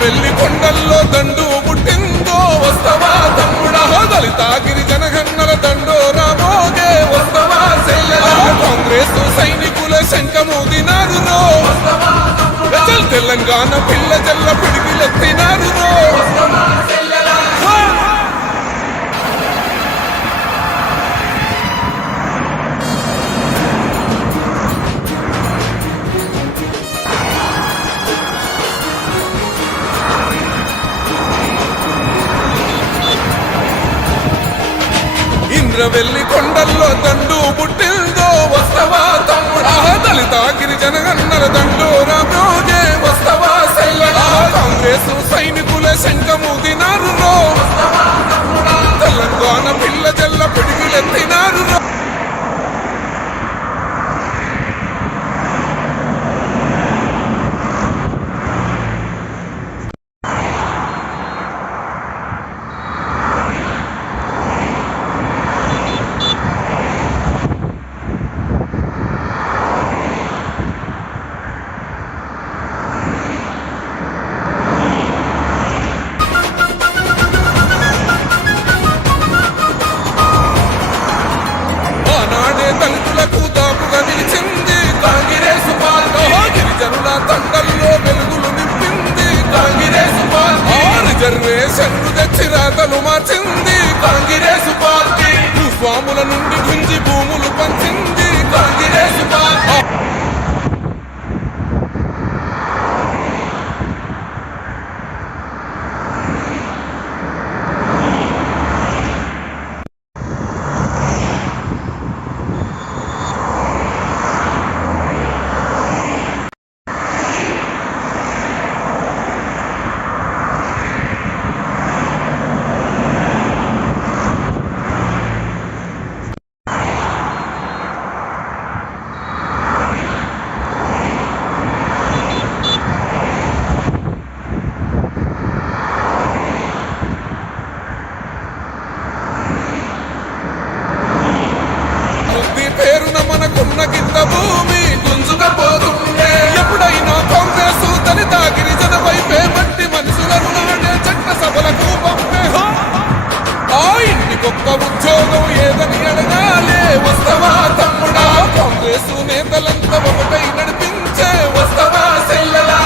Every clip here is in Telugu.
వెళ్ళి కొండల్లో దండు పుట్టిందో వస్తవా తమ్ముడా దళిత గిరిజన గన్నల దండో రామోగే వస్తవా చెల్లెలా కాంగ్రెస్ సైనికుల శంఖమూదినారు తెలంగాణ పిల్ల జల్ల పిడికిలెత్తినారు వెళ్ళి కొండల్లో దండు పుట్టిందో వస్తవా తమ్ముడా దళిత గిరిజన గన్నల దండు రామోగే వస్తవా చెల్లెలా కాంగ్రెస్ సైనికుల శంఖమూదినారు తెలంగాణ పిల్ల జల్ల పిడికిలెత్తినారు దళితులకు దాపుగా నిలిచింది కాంగ్రెస్ పార్టీ గిరిజనుల తండల్లో వెలుగులు నింపింది కాంగ్రెస్ పార్టీ రిజర్వేషన్లు తెచ్చి రాతలు మార్చింది కాంగ్రెస్ పార్టీ భూస్వాముల నుండి గుంజి భూములు పంచింది కాంగ్రెస్ పార్టీ పేరున మనకున్న కింద భూమి గుంజుకపోతుండే ఎప్పుడైనా కాంగ్రెస్ దళిత గిరిజన వైపే మట్టి మనుషులను నాడే చట్ట సభలకు పంపే ఆ ఇంటికొక్క ఉద్యోగం ఏదని అడగాలే వస్తవా తమ్ముడా కాంగ్రెస్ నేతలంతా ఒకటై నడిపించే వస్తవా చెల్లెలా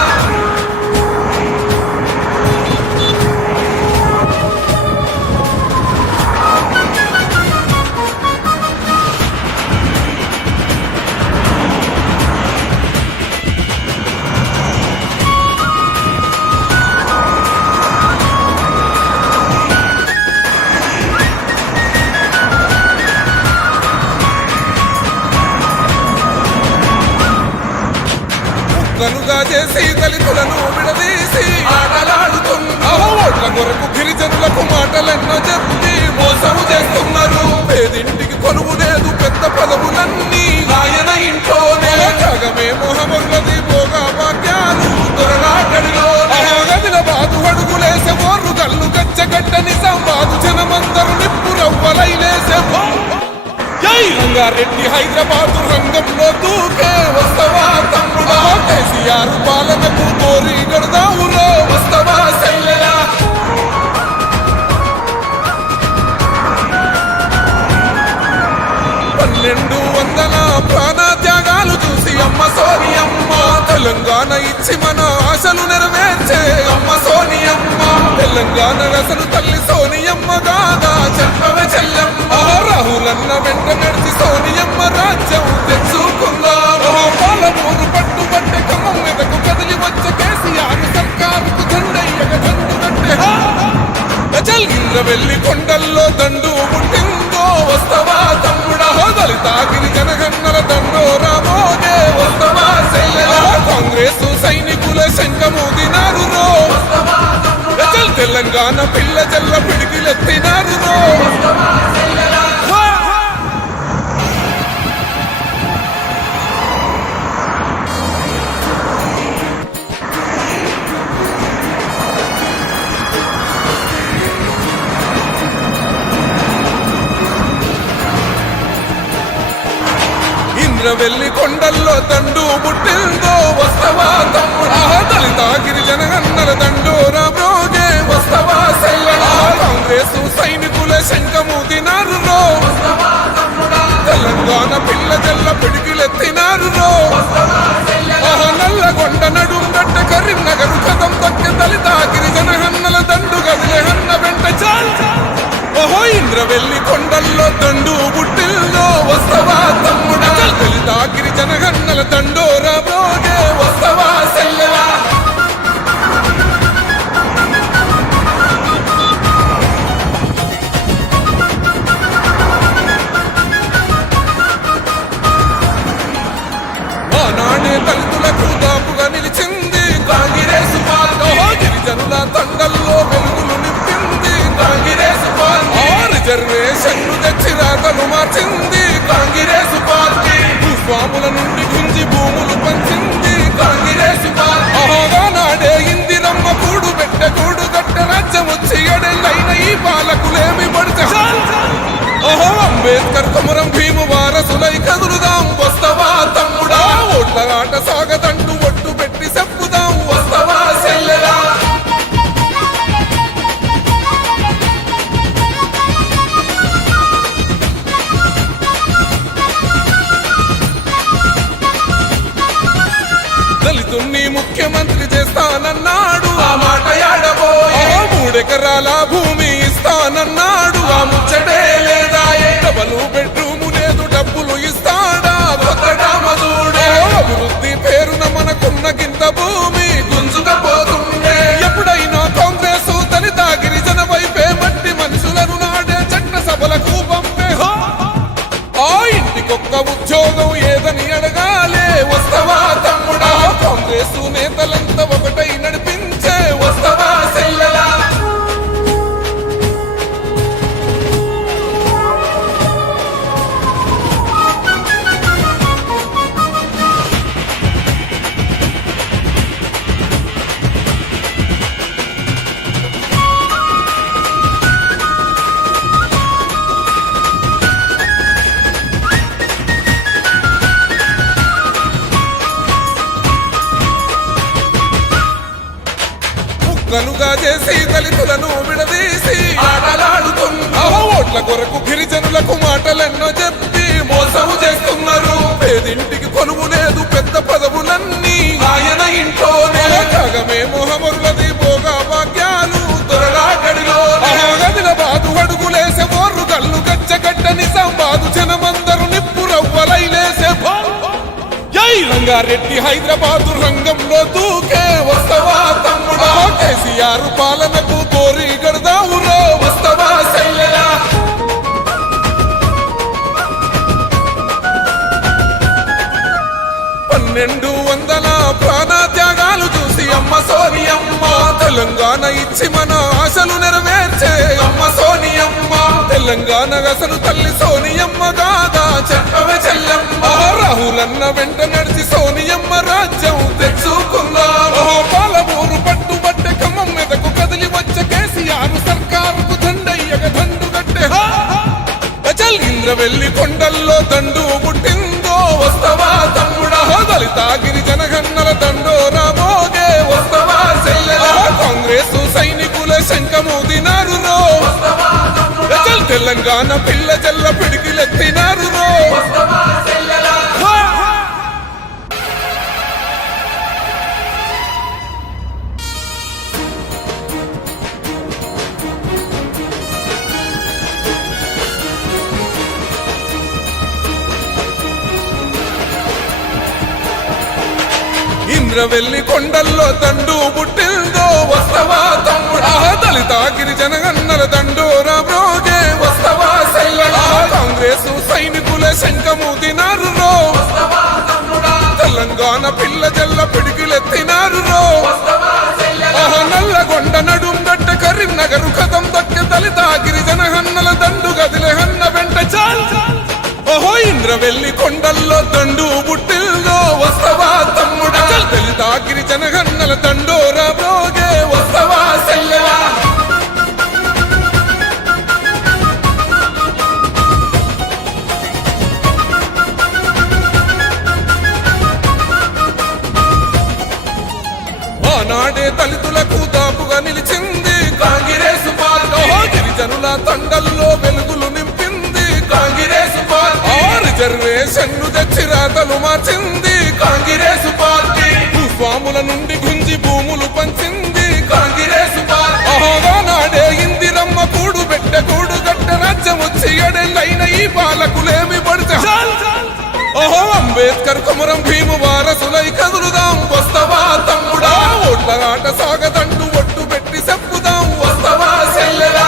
కనుగా చేసి దళితులను విడదీసి ఆటలాడుతున్నా ఓట్ల కొరకు గిరిజనులకు మాటలెన్నో చెప్పి మోసం చేస్తున్నారు పేదింటికి కొలువు లేదు పెద్ద పదవులన్నీ ఆయన ఇంట్లోనే జగమే మొహమ్మది భోగా భాగ్యాలు దొరలాటడిలో గదిల బాదు అడుగులేసే ఓర్రు గల్లు గచ్చగడ్డని సంబాదు జనమందరు నిప్పు రవ్వలైలేసే రంగారెడ్డి హైదరాబాదు రంగంలో దూకే వస్తవా తమ్ముడా కేసీఆర్ పాలనకు కోరి గడదావురో వస్తవా చెల్లెలా 1200 ప్రాణత్యాగాలు చూసి అమ్మ సోనియమ్మ తెలంగాణ ఇచ్చి మన ఆశలు నెరవేర్చే అమ్మ సోనియమ్మ తెలంగాణ రసలు తల్లి సోనియమ్మ గాదా చెప్పవే చెల్లెమ్మ రాహులన్న వెంట నడిచి సోనియమ్మ రాజ్యం తెచ్చుకుందాం పాలమూరు పట్టుబట్టే ఖమ్మం మీదకు కదిలి వచ్చే కేసీఆర్ సర్కారుకు దండయ్యగా దండుగట్టే వెళ్ళి కొండల్లో దండు పుట్టిందో వస్తవా తమ్ముడా దళిత గిరిజన గన్నల దండో రామోగే వస్తవా చెల్లెలా కాంగ్రెస్ సైనికుల శంఖమూదినారు తెలంగాణ పిల్ల జల్ల పిడికిలెత్తినారు ఇంద్రవెల్లి కొండల్లో దండు పుట్టిందో వస్తవా తమ్ముడా దళిత గిరిజన గన్నల దండోరా బ్రోగే వస్తవా సెల్లడా కాంగ్రెస్ సైనికుల శంఖమూదినారు రో తెలంగాణ పిల్ల జల్ల పిడికిలెత్తినారు రో నల్లగొండ నడుంగట్ట కరీంనగర్ కదం దక్కె దళిత గిరిజన హన్నల దండు గదిలే హన్న వెంట చాల్ ఓహో ఇంద్రవెల్లి కొండల్లో దండు బుట్టిల్లో వస్తవా తమ్ముడా దళిత గిరిజన హన్నల దండోరా బ్రోగే వస్తవా సెల్లెలా ఆనాడే దళితులకు దాపుగా నిలిచింది కాంగ్రెస్ పార్టీ గిరిజనుల తండల్లో వెలుగులు నింపింది కాంగ్రెస్ పార్టీ రిజర్వేషన్లు తెచ్చి రాతలు మార్చింది కాంగ్రెస్ పార్టీ భూస్వాముల నుండి గుంజి భూములు పంచింది కాంగ్రెస్ పార్టీ నాడే ఇందిరమ్మ కూడు పెట్టె కూడు గట్ట రాజ్యం వచ్చి ఎడెళ్ళైన ఈ పాలకులేమి పడితే ఓహో అంబేద్కర్ కొమరం భీము వారసులై కదులుదాం వస్తవా తమ్ముడా ఓట్ల ఆట సాగదంటూ ఒట్టు పెట్టి చెప్పుదాం వస్తవా సెల్లెలా దళితుణ్ణి ముఖ్యమంత్రి చేస్తానన్నాడు ఆ మాట యాడబోయే 3 ఎకరాల భూమి ఇస్తానన్నాడు ఆ ముచ్చటే లేదా డబలు బెడ్రూము లేదు డబ్బులు ఇస్తాడా కొత్తగా మధుడే అభివృద్ధి పేరున మనకున్న గింత భూమి గుంజుకపోతుండే ఎప్పుడైనా కాంగ్రెస్ దళిత గిరిజన వైపే మట్టి మనుషులను నాడే చట్ట సభలకు పంపే ఆ ఇంటికొక్క ఉద్యోగం ఏదని అడగాలే వస్తవా తమ్ముడా కాంగ్రెస్ నేతలంతా ఒకటై నడిపించే వస్తవా సెల్లెలా ముక్కలుగా చేసి దళితులను విడదీసి ఆటలాడుతున్నా ఓట్ల కొరకు గిరిజనులకు మాటలెన్నో చెప్పి మోసము చేస్తున్నారు పేదింటికి కొలువు లేదు పెద్ద పదవులన్నీ ఆయన ఇంట్లోనే జగమే మొహమరులది భోగా భాగ్యాలు త్వరగా గడిలో గదిల బాదు అడుగులేసే బోర్రు గల్లు గచ్చగడ్డ నిజామాబాదు జనమందరు నిప్పు రవ్వలై లేసే రంగారెడ్డి హైదరాబాదు రంగంలో దూకే వస్తవా తమ్ముడా కేసీఆర్ పాలనకు కోరి గడదావురో వస్తవా సెల్లెలా 1200 ప్రాణత్యాగాలు చూసి అమ్మ సోనియమ్మ తెలంగాణ ఇచ్చి మన ఆశలు నెరవేర్చే అమ్మ సోనియమ్మ తెలంగాణ అసలు తల్లి సోనియమ్మ కాదా చెప్పవే చెల్లెమ్మ రాహులన్న వెంట నడిచి సోనియమ్మ రాజ్యం తెచ్చుకుందాం పాలమూరు పట్టుబట్టే ఖమ్మం మీదకు కదిలి వచ్చే కేసీఆర్ సర్కారుకు దండయ్యగ దండు కట్టే ఇంద్రవెల్లి కొండల్లో దండు పుట్టిందో వస్తవా తమ్ముడా దళిత గిరిజన గన్నల దండోరా మోగే వస్తవా సెల్లెలా కాంగ్రెస్ సైనికుల శంఖమూదినారు రో తెలంగాణ పిల్ల జల్ల పిడికిలెత్తినారు రో ఇంద్రవెల్లి కొండల్లో దండు పుట్టిందో వస్తవా తమ్ముడా దళిత గిరిజన గన్నల దండోరా బ్రోగే వస్తవా సెల్లెలా కాంగ్రెస్ సైనికుల శంఖమూదినారు రో తెలంగాణ పిల్ల జల్ల పిడికిలెత్తినారు రో నల్లగొండ నడుంగట్ట కరీంనగర్ కదం దక్కె దళిత గిరిజన హన్నల దండు గదిలే హన్న వెంట చాల్ ఓహో ఇంద్రవెల్లి కొండల్లో దండు బుట్టిల్లో వస్తవా తమ్ముడా దళిత గిరిజన గన్నల దండోరా బ్రోగే వస్తవా సెల్లెలా ఆనాడే దళితులకు దాపుగా నిలిచింది కాంగ్రెస్ పార్టీ గిరిజనుల తండల్లో వెలుగులు నింపింది కాంగ్రెస్ పార్టీ రిజర్వేషన్ తెచ్చి రాతలు మార్చింది కాంగ్రెస్ పార్టీ భూస్వాముల నుండి గుంజి భూములు పంచింది కాంగ్రెస్ పార్టీ నాడే ఇందిరమ్మ కూడు పెట్ట కూడు గట్ట రాజ్యం వచ్చి ఎడెళ్ళైన ఈ పాలకులేమి పడితే అంబేద్కర్ కుమరం భీము వారసులై కదులుదాం వస్తవా తమ్ముడా ఓట్ల ఆట సాగదంటూ ఒట్టు పెట్టి చెప్పుదాం వస్తవా చెల్లెలా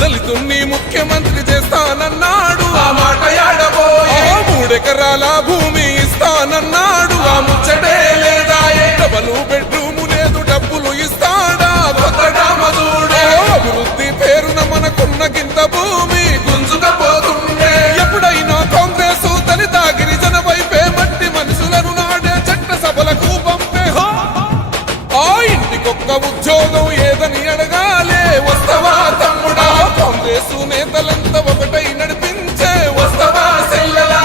దళితుణ్ణి ముఖ్యమంత్రి చేస్తానన్నాడు ఆ మాట యాడబోయే 3 ఎకరాల భూమి ఇస్తానన్నాడు ఆ ముచ్చటే లేదా డబలు బెడ్రూము లేదు డబ్బులు ఇస్తాడా కొత్తగా మధుడే అభివృద్ధి పేరున మనకున్న గింత భూమి గుంజుకపోతుండే ఎప్పుడైనా కాంగ్రెస్ దళిత గిరిజన వైపే మట్టి మనుషులను నాడే చట్ట సభలకు పంపే ఆ ఇంటికొక్క ఉద్యోగం ఏదని అడగాలే వస్తవా తమ్ముడా కాంగ్రెస్ నేతలంతా ఒకటై నడిపించే వస్తవా చెల్లెలా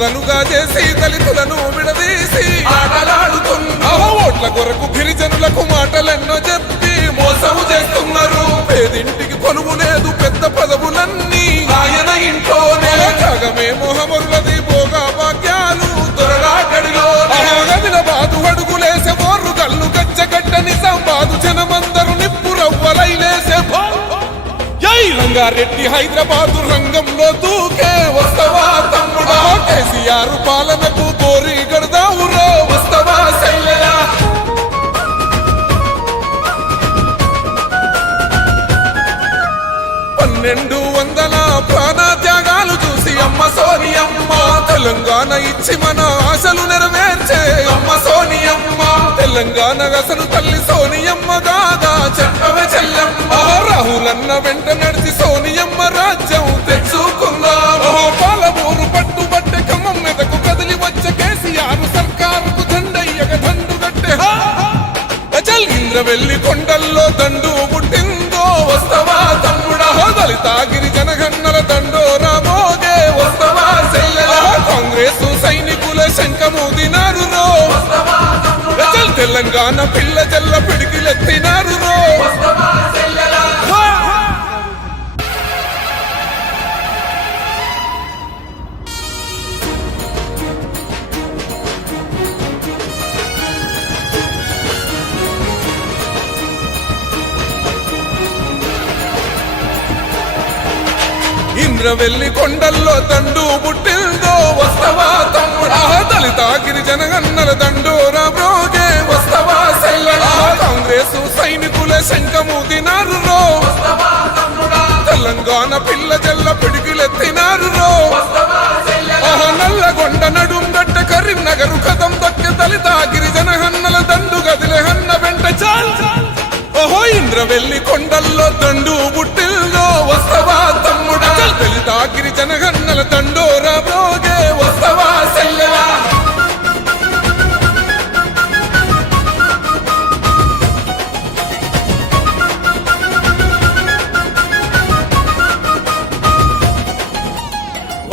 కనుగా చేసి దళితులను విడదీసి ఆటలాడుతున్నా ఓట్ల కొరకు గిరిజనులకు మాటలెన్నో చెప్పి మోసం చేస్తున్నారు పేదింటికి కొలువు లేదు పెద్ద పదవులన్నీ ఆయన ఇంట్లోనే జగమే మొహమరులది భోగా భాగ్యాలు దొరలాటడిలో గదిల బాదు అడుగులేసే బోర్రు కళ్ళు గచ్చగడ్డ నిజామాబాదు జనమందరు నిప్పు రవ్వలైలేసే రంగారెడ్డి హైదరాబాదు రంగంలో దూకే వస్తవా తమ్ముడా కేసీఆర్ పాలనకు కోరి గడదావురో వస్తవా చెల్లెలా 1200 ప్రాణత్యాగాలు చూసి అమ్మ సోనియమ్మ తెలంగాణ ఇచ్చి మన ఆశలు నెరవేర్చే అమ్మ సోనియమ్మ తెలంగాణ అసలు తల్లి సోనియమ్మ గాదా చెప్పవే చెల్లెమ్మ రాహులన్న వెంట నడిచి సోనియమ్మ రాజ్యం తెచ్చుకుందాం పాలమూరు పట్టుబట్టే ఖమ్మం మీదకు కదిలి వచ్చే కేసీఆర్ సర్కారుకు దండయ్యగ దండు గట్టే ఇంద్రవెల్లి కొండల్లో దండు పుట్టిందో వస్తవా తమ్ముడా దళిత గిరిజన గన్నల దండో రామోగే వస్తవా చెల్లెలా కాంగ్రెస్ సైనికుల శంఖమూదినారు రో తెలంగాణ పిల్ల జల్ల పిడికిలెత్తినారు రో ఇంద్రవెల్లి కొండల్లో దండు పుట్టిందో వస్తవా తమ్ముడా దళిత గిరిజన గన్నల దండోరా బ్రోగే వస్తవా చెల్లెలా కాంగ్రెస్ సైనికుల శంఖమూదినారు రో తెలంగాణ పిల్ల జల్ల పిడికిలెత్తినారు రో నల్లగొండ నడుం గడ్డ కరీంనగరు కదం దక్కె దళిత గిరిజన హన్నల దండు గదిలే హన్న వెంట చాల్ ఇంద్రవెల్లి కొండల్లో దండు పుట్టిల్దో వస్తవా తమ్ముడా దళిత గిరిజన గన్నల దండోరా బ్రోగే వస్తవా చెల్లెలా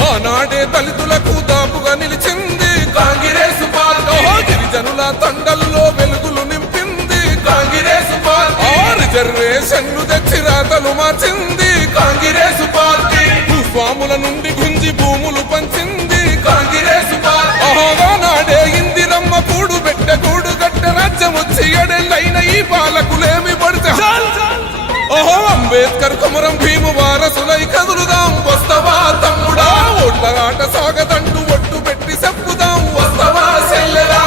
ఆనాడే దళితులకు దాపుగా నిలిచింది కాంగ్రెస్ పార్టీ గిరిజనుల తండల్లో వెలుగులు నింపింది కాంగ్రెస్ పార్టీ రిజర్వేషన్ తెచ్చి రాతలు మార్చింది కాంగ్రెస్ పార్టీ భూస్వాముల నుండి గుంజి భూములు పంచింది కాంగ్రెస్ పార్టీ నాడే ఇందిరమ్మ కూడు పెట్ట కూడు గట్ట రాజ్యం వచ్చి ఎడెళ్ళైన ఈ పాలకులేమి పడితే అంబేద్కర్ కుమరం భీము వారసులై కదులుదాం వస్తవా తమ్ముడా ఓట్ల ఆట సాగదంటూ ఒట్టు పెట్టి చెప్పుదాం వస్తవా చెల్లెలా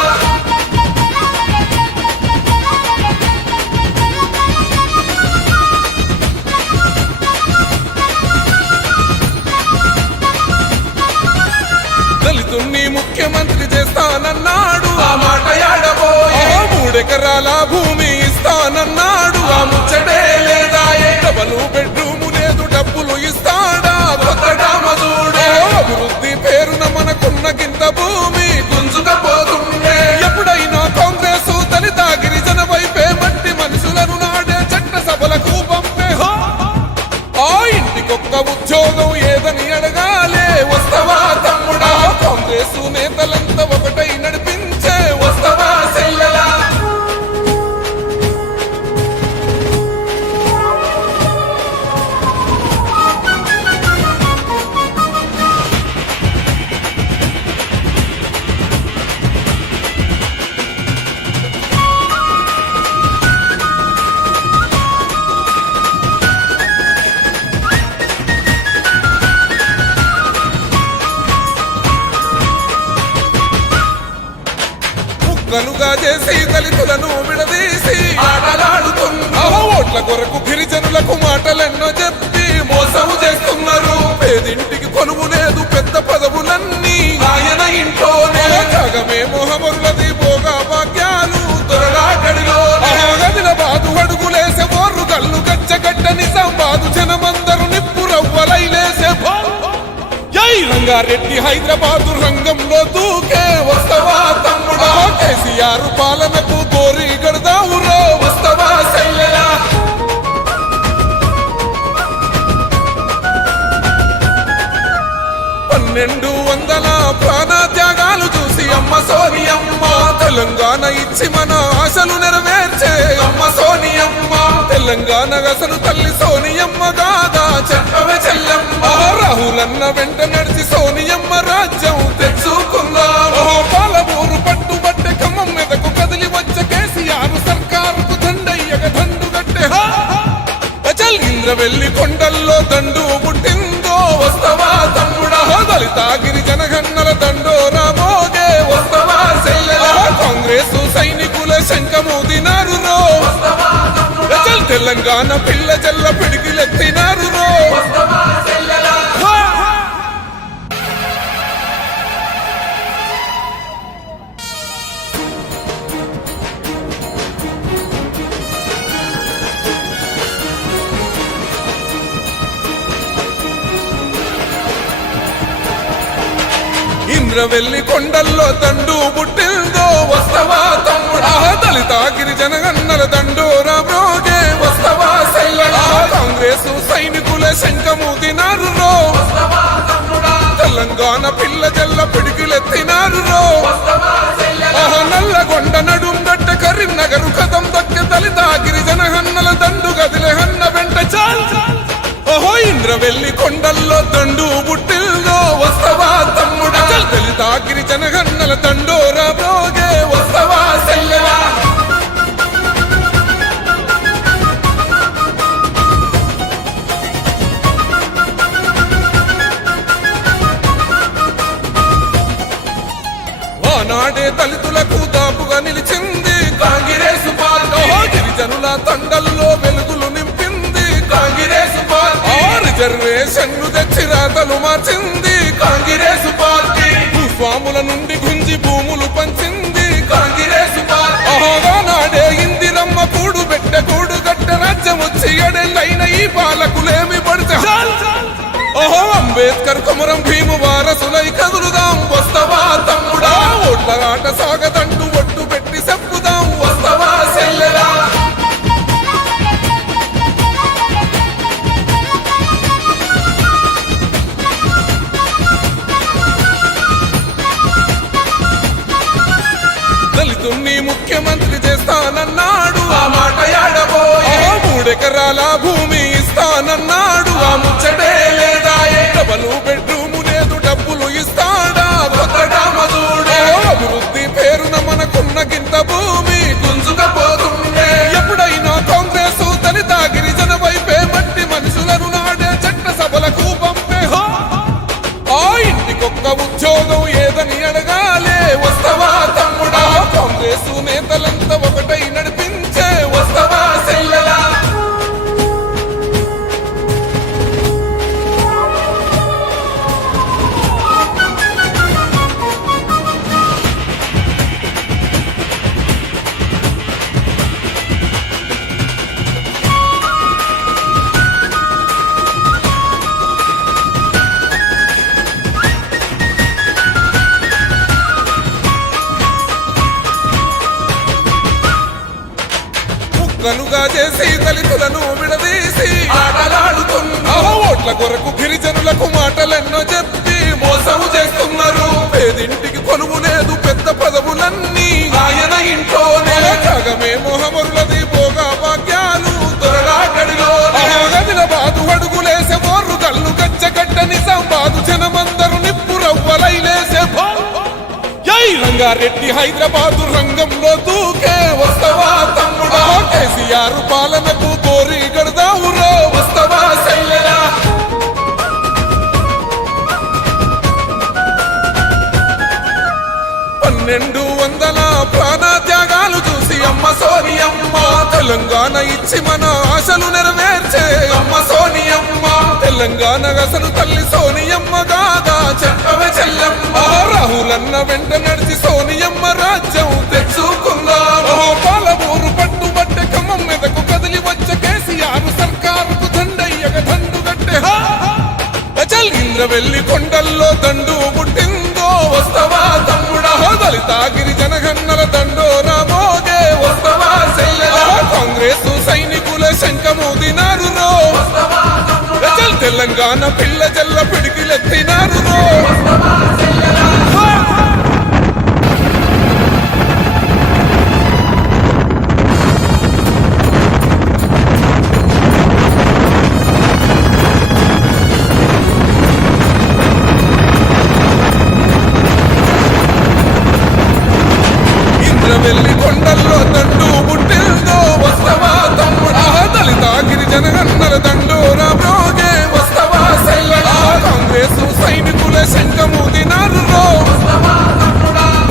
ముఖ్యమంత్రి చేస్తానన్నాడు, ఆ మాట యాడబోయే. 3 ఎకరాల భూమి ఇస్తానన్నాడు, ఆ ముచ్చటే లేదా. డబలు బెడ్రూము లేదు, డబ్బులు ఇస్తాడా కొత్త డామదూడే. అభివృద్ధి పేరున మనకున్న గింత భూమి గుంజుకపోతుండే. ఎప్పుడైనా కాంగ్రెస్ దళిత గిరిజన వైపే మట్టి మనుషులను నాడే చట్ట సభలకు పంపే. ఆ ఇంటికొక్క ఉద్యోగం ఏదని అడగాలే, వస్తవా తమ్ముడా. కాంగ్రెస్ నేతలంతా ఒకటై నడిపించే, వస్తవా చెల్లెలా. ముక్కలుగా చేసి దళితులను విడదీసి ఆటలాడుతున్నా. ఓట్ల కొరకు గిరిజనులకు మాటలెన్నో చెప్పి మోసం చేస్తున్నారు. పేదింటికి కొలువు లేదు, పెద్ద పదవులన్నీ ఆయన ఇంట్లోనే. జగమే మొహమరులది భోగా భాగ్యాలు దొరలాగడిలో. గదిలబాదు అడుగులేసే బోర్రు కళ్ళు గచ్చగడ్డ నిజామాబాదు జనమందరు నిప్పు రవ్వలైలేసే. రంగారెడ్డి హైదరాబాదు రంగంలో దూకే, వస్తవా తమ్ముడా. కేసీఆర్ పాలనకు గోరి గడదావురో, వస్తవా చెల్లెలా. పన్నెండు వందల ప్రాణత్యాగాలు చూసి అమ్మ సోనియమ్మ. తెలంగాణ ఇచ్చి మన ఆశలు నెరవేర్చే అమ్మ సోనియమ్మ. తెలంగాణ అసలు తల్లి సోనియమ్మ గాదా, చెప్పవే చెల్లెమ్మ. రాహులన్న వెంట నడిచి సోనియమ్మ రాజ్యం తెచ్చుకున్నాము. పాలమూరు పట్టుబట్టే ఖమ్మం మీదకు కదిలి వచ్చే కేసీఆర్ సర్కారుకు దండయ్యగ దండు గట్టే. ఇంద్రవెల్లి కొండల్లో దండు పుట్టిందో, వస్తవా తమ్ముడా. దళిత గిరిజన గన్నల దండోరా మోగే, వస్తవా చెల్లెలా. కాంగ్రెస్ సైనికుల శంఖమూదినారు రో, తెలంగాణ పిల్ల జల్ల పిడికిలెత్తినారు రో. ఇంద్రవెల్లి కొండల్లో దండు పుట్టిందో, వస్తవా తమ్ముడా. దళిత గిరిజన గన్నల దండోరా మ్రోగే, వస్తవా చెల్లెలా. కాంగ్రెస్ సైనికుల శంఖమూదినారు రో, తెలంగాణ పిల్ల జల్ల పిడికిలెత్తినారు రో. నల్లగొండ నడుం గడ్డ కరీంనగరు కదం దక్కె దళిత గిరిజన హన్నల దండు గదిలే హన్న వెంట చాల్. ఇంద్రవెల్లి కొండల్లో దండు పుట్టిందో, వస్తవా తమ్ముడా. దళిత గిరిజన గన్నల దండోరా మ్రోగే, వస్తవా చెల్లెలా. ఆనాడే దళితులకు దాపుగా నిలిచింది కాంగ్రెస్ పార్టీ. గిరిజనుల తండల్లో వెలుగులు నింపింది కాంగ్రెస్ పార్టీ. రిజర్వేషన్లు తెచ్చి రాతలు మార్చింది కాంగ్రెస్ పార్టీ. భూస్వాముల నుండి గుంజి భూములు పంచింది కాంగ్రెస్ పార్టీ. నాడే ఇందిరమ్మ కూడు పెట్ట కూడు గట్ట రాజ్యం వచ్చి ఎడెళ్ళైన ఈ పాలకులేమి పడితే. అంబేద్కర్ కొమరం భీము వారసులై కదులుదాం, వస్తవా తమ్ముడా. ఓట్ల ఆట సాగదంటూ ఒట్టు పెట్టి చెప్పుదాం, వస్తవా చెల్లెలా. దళితుణ్ణి ముఖ్యమంత్రి చేస్తానన్నాడు, ఆ మాట యాడబోయే. 3 ఎకరాల భూమి ఇస్తానన్నాడు, ఆ ముచ్చటే లేదా. డబలు బెడ్రూము లేదు, డబ్బులు ఇస్తాడా కొత్త డామదూడే. అభివృద్ధి పేరున మనకున్న గింత భూమి గుంజుకపోతుండే. ఎప్పుడైనా కాంగ్రెస్ దళిత గిరిజన వైపే మట్టి మనుషులను నాడే చట్ట సభలకు పంపే. ఆ ఇంటికొక్క ఉద్యోగం ఏదని అడగాలే, వస్తవా తమ్ముడా. కాంగ్రెస్ నేతలంతా ఒకటై నడిపించే, వస్తవా చెల్లెలా. చేసి దళితులను విడదీసి ఆటలాడుతున్నా ఓట్ల కొరకు గిరిజనులకు మాటలెన్నో చెప్పి మోసం చేస్తున్నారు. పేదింటికి కొలువు లేదు, పెద్ద పదవులన్నీ ఆయన ఇంట్లోనే. జగమే మొహమరులది భోగా భాగ్యాలు దొరలాగడిలో గదిల బాదు అడుగులేసే ఓర్రు కళ్ళు గచ్చగడ్డ నిజామాబాదు జనమందరు నిప్పు రవ్వలైలేసే రంగారెడ్డి హైదరాబాదు రంగంలో దూకే వస్తవా తమ్ముడా. కేసీఆర్ పాలనకు కోరి గడదావురో వస్తవా సెల్లెరా. 1200 ప్రాణత్యాగాలు చూసి అమ్మ సోనియమ్మ తెలంగాణ ఇచ్చి మన ఆశలు నెరవేర్చే అమ్మ సోనియమ్మ. తెలంగాణ అసలు తల్లి సోనియమ్మ గాదా చెప్పవే చెల్లెమ్మ. రాహులన్న వెంట నడిచి సోనియమ్మ రాజ్యం తెచ్చుకుందాం. పాలమూరు పట్టుబట్టే ఖమ్మం మీదకు కదిలి వచ్చే కేసీఆర్ సర్కారుకు దండయ్యగ దండు గట్టే ఇంద్రవెల్లి కొండల్లో దండు పుట్టిందో వస్తవా తమ్ముడా. దళిత గిరిజన గన్నల దండోరా మోగే వస్తవా సెల్లెరా. కాంగ్రెస్ సైనికుల శంఖమూదినారు రో తెలంగాణ పిల్ల జల్ల పిడికిలెత్తినారు రో. ఇంద్రవెల్లి కొండల్లో దండు పుట్టిందో వస్తవా తమ్ముడా. దళిత గిరిజన గన్నల దండోరా మోగే వస్తవా సెల్లెరా. కాంగ్రెస్ సైనికుల శంఖమూదినారు రో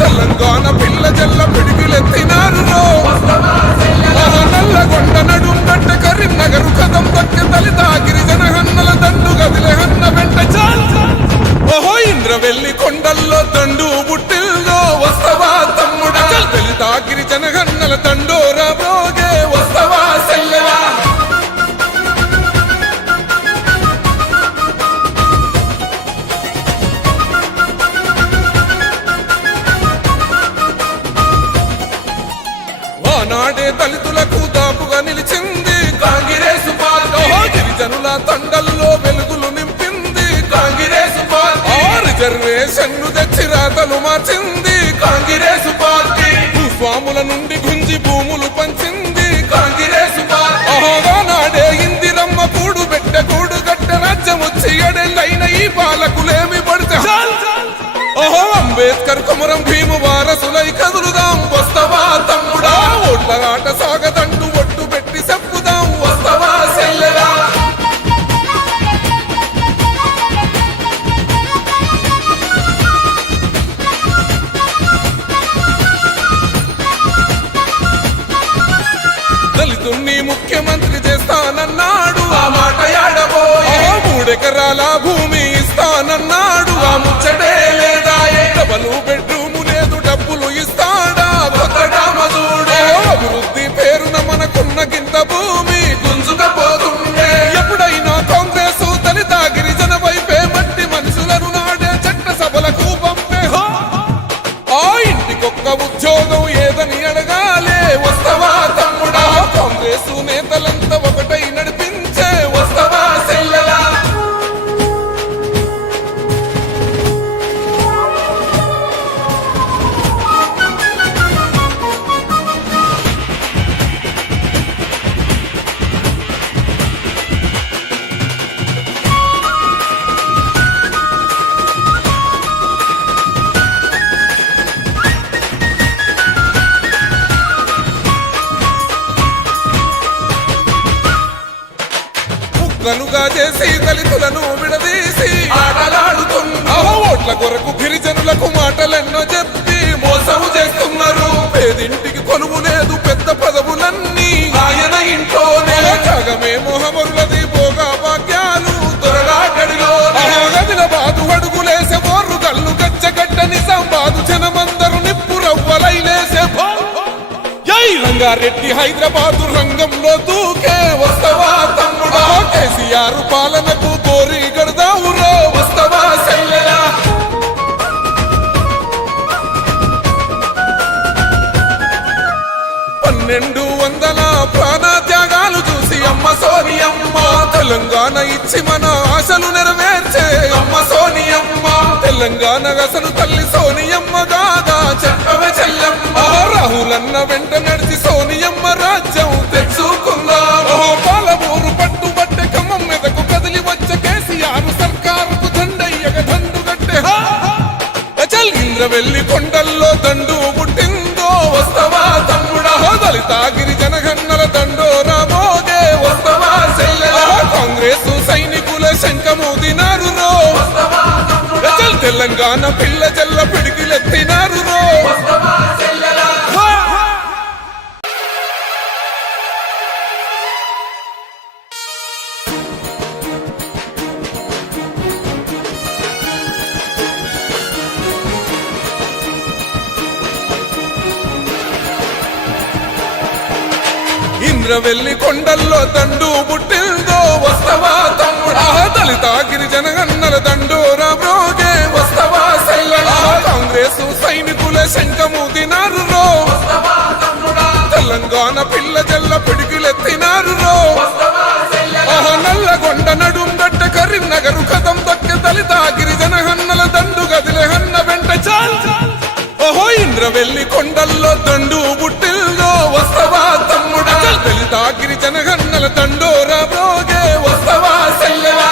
తెలంగాణ పిల్ల జల్ల పిడికిలెత్తినారు రో. నల్లగొండ నడుం గట్ట కరీంనగర్ కదం దక్కె దళిత గిరిజన హన్నల దండు గదిలే హన్న వెంట చాలు. ఓహో ఇంద్రవెల్లి కొండల్లో దండు పుట్టిల్దో వస్తవా తమ్ముడా. దళిత గిరిజన హన్నల దండోరా మోగే వస్తవా సెల్లెరా. ఆనాడే దళితులకు దాపుగా నిలిచింది కాంగ్రెస్ పార్టీ. గిరిజనుల తండల్లో వెలుగులు నింపింది కాంగ్రెస్ పార్టీ. రిజర్వేషన్లు తెచ్చి రాతలు మార్చింది కాంగ్రెస్ పార్టీ. భూస్వాముల నుండి గుంజి భూములు పంచింది కాంగ్రెస్ పార్టీ. నాడే ఇందిరమ్మ కూడు పెట్ట కూడు గట్ట రాజ్యం వచ్చి ఎడెళ్ళైన ఈ పాలకులేమి పడితే అంబేద్కర్ కొమరం భీము వారసులై కదులుదాం వస్తవా తమ్ముడా. ఓట్ల ఆట సాగదంటూ ఒట్టు పెట్టి చెప్పుదాం వస్తవా సెల్లెరా. దళితుణ్ణి ముఖ్యమంత్రి చేస్తానన్నాడు, ఆ మాట యాడబోయే. 3 ఎకరాల భూమి ఇస్తానన్నాడు, ఆ ముచ్చటే లేదా. డబలు బెడ్రూము లేదు, డబ్బులు ఇస్తాడా కొత్త రామదూడే. అభివృద్ధి పేరున మనకున్న గింత భూమి గుంజుకపోతుండే. ఎప్పుడైనా కాంగ్రెస్ దళిత గిరిజన వైపే మట్టి మనుషులను నాడే చట్ట సభలకు పంపే. ఆ ఇంటికొక్క ఉద్యోగం ఏదని అడగాలే వస్తవా తమ్ముడా. కాంగ్రెస్ నేతలంతా ఒకటై నడిపించే వస్తవా సెల్లెరా. ముక్కలుగా చేసి దళితులను విడదీసి ఆటలాడుతున్నా ఓట్ల కొరకు గిరిజనులకు మాటలెన్నో చెప్పి మోసం చేస్తున్నారు. పేదింటికి కొలువు లేదు, పెద్ద పదవులన్నీ ఆయన ఇంట్లోనే. జగమే మొహమరులది భోగా భాగ్యాలు దొరలాగడిలో గదిల బాదు అడుగులేసే ఓర్రు కళ్ళు గచ్చగడ్డ నిజామాబాదు జనమందరు నిప్పు రవ్వలైలేసే రంగారెడ్డి హైదరాబాదు రంగంలో దూకే వస్తవా తమ్ముడా. కేసీఆర్ పాలనకు కోరి గడదావురో వస్తవా సెల్లెరా. 1200 ప్రాణత్యాగాలు ఇచ్చి మన ఆశలు నెరవేర్చే అమ్మ సోనియమ్మ తెలంగాణ అసలు తల్లి సోనియమ్మ గాదా చెప్పవే చెల్లెమ్మ రాహులన్న వెంట నడిచి సోనియమ్మ రాజ్యం తెచ్చుకుందాం పాలమూరు పట్టుబట్టే ఖమ్మం మీదకు కదిలి వచ్చే కేసీఆర్ సర్కారుకు దండయ్యగ దండు గట్టే చల్ ఇంద్రవెల్లి కొండల్లో దండు పుట్టిందో వస్తవా తమ్ముడా దళిత గిరిజన గన్నల దండోరా మోగే వస్తవా చెల్లెలా కాంగ్రెస్ సైనికుల శంఖమూదినారు రో చల్ తెలంగాణ పిల్ల జల్ల పిడికిలెత్తినారు రో ఇంద్రవెల్లి కొండల్లో దండు పుట్టిందో వస్తవా తమ్ముడా దళిత గిరిజన గన్నల దండోరా బ్రోగే వస్తవా సెల్లలా కాంగ్రెస్ సైనికుల శంఖమూదినారు రో తెలంగాణ పిల్ల జల్ల పిడికిలెత్తినారు రో నల్లగొండ నడుం గట్ట కరీంనగరు కదం దక్కె దళిత గిరిజన హన్నల దండు గదిలే హన్న వెంట చాల్ ఇంద్రవెల్లి కొండల్లో దండు పుట్టిల్దో వస్తవా తమ్ముడా దళిత గిరిజన గన్నల దండోరా బ్రోగే వస్తవా సెల్లెలా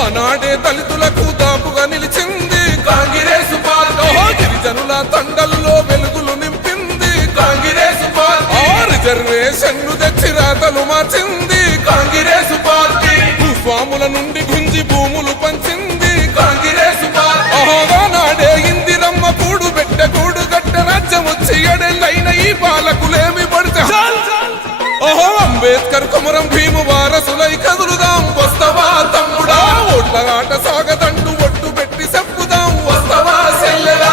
ఆనాడే దళితులకు దాపుగా నిలిచింది కాంగ్రెస్ పార్టీ గిరిజనుల తండల్లో వెలుగులు నింపింది కాంగ్రెస్ పార్టీ రిజర్వేషన్లు తెచ్చి రాతలు మార్చింది కాంగ్రెస్ పార్టీ భూస్వాముల నుండి గుంజి భూములు పంచింది కాంగ్రెస్ పార్టీ నాడే ఇందిరమ్మ కూడు పెట్టె కూడు గట్ట రాజ్యం వచ్చి ఎడెళ్ళైన ఈ పాలకులేమి పడితే అంబేద్కర్ కుమరం భీము వారసులై కదులుదాం వస్తవా తమ్ముడా ఓట్ల ఆట సాగదంటూ ఒట్టు పెట్టి చెప్పుదాం వస్తవా సెల్లెలా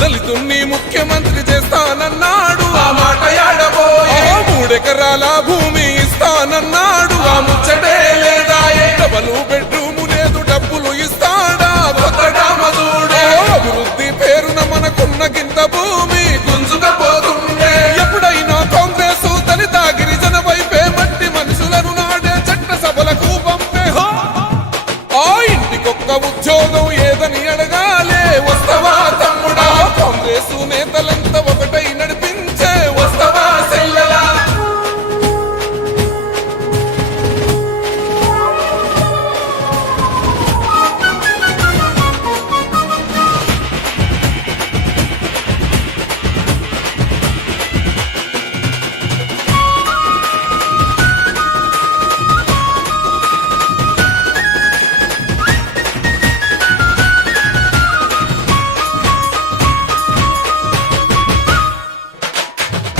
దళితుణ్ణి ముఖ్యమంత్రి చేస్తానన్నాడు ఆ మాట యాడబోయే 3 ఎకరాల భూమి ఇస్తానన్నాడు ఆ ముచ్చటే లేదా డబలు బెడ్రూము లేదు డబ్బులు ఇస్తాడా కొత్తగా మధుడే అభివృద్ధి పేరున మనకున్న గింత భూమి గుంజుకపోతుండే ఎప్పుడైనా కాంగ్రెస్ దళిత గిరిజన వైపే మట్టి మనుషులను నాడే చట్ట సభలకు పంపే ఆ ఇంటికొక్క ఉద్యోగం ఏదని అడగాలే వస్తవా తమ్ముడా కాంగ్రెస్ నేతలంతా ఒకటై నడిపించే వస్తవా సెల్లెలా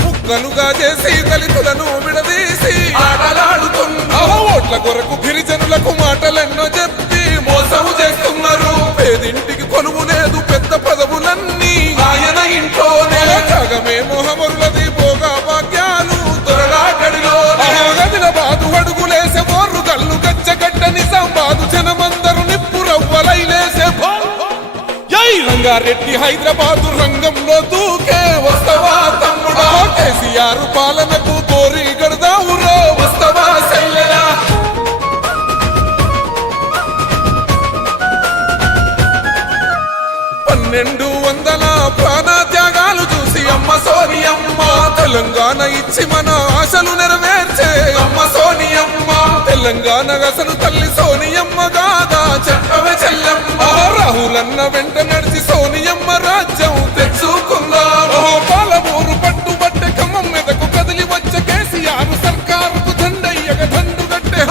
ముక్కలుగా చేసి దళితులను విడదీసి ఆటలాడుతున్నా ఓట్ల కొరకు గిరిజనులకు మాటలెన్నో చెప్పి మోసం చేస్తున్నారు పేదింటికి కొలువు లేదు పెద్ద పదవులన్నీ ఆయన ఇంట్లోనే జగమే మొహమరులది భోగా భాగ్యాలు త్వరగా గడిలో గదిల బాదు అడుగులేసే బోర్రు గల్లు గచ్చగడ్డ నిజామాబాదు జనమందరు నిప్పు రవ్వలైలేసే రంగారెడ్డి హైదరాబాదు రంగంలో దూకే వస్తవా తమ్ముడా కేసీఆర్ పాలనకు కోరి గడదావురో వస్తవా సెల్లెలా 1200 ప్రాణత్యాగాలు చూసి అమ్మ సోనియమ్మ తెలంగాణ ఇచ్చి మన ఆశలు నెరవేర్చే అమ్మ సోనియమ్మ తెలంగాణ అసలు తల్లి సోనియమ్మ గాదా చెప్పవే చెల్లెమ్మ రాహులన్న వెంట నడిచి సోనియమ్మ రాజ్యం తెచ్చుకుందాం పాలమూరు పట్టుబట్టే ఖమ్మం మీదకు కదిలి వచ్చే కేసీఆర్ సర్కారుకు దండయ్యగ దండు గట్టే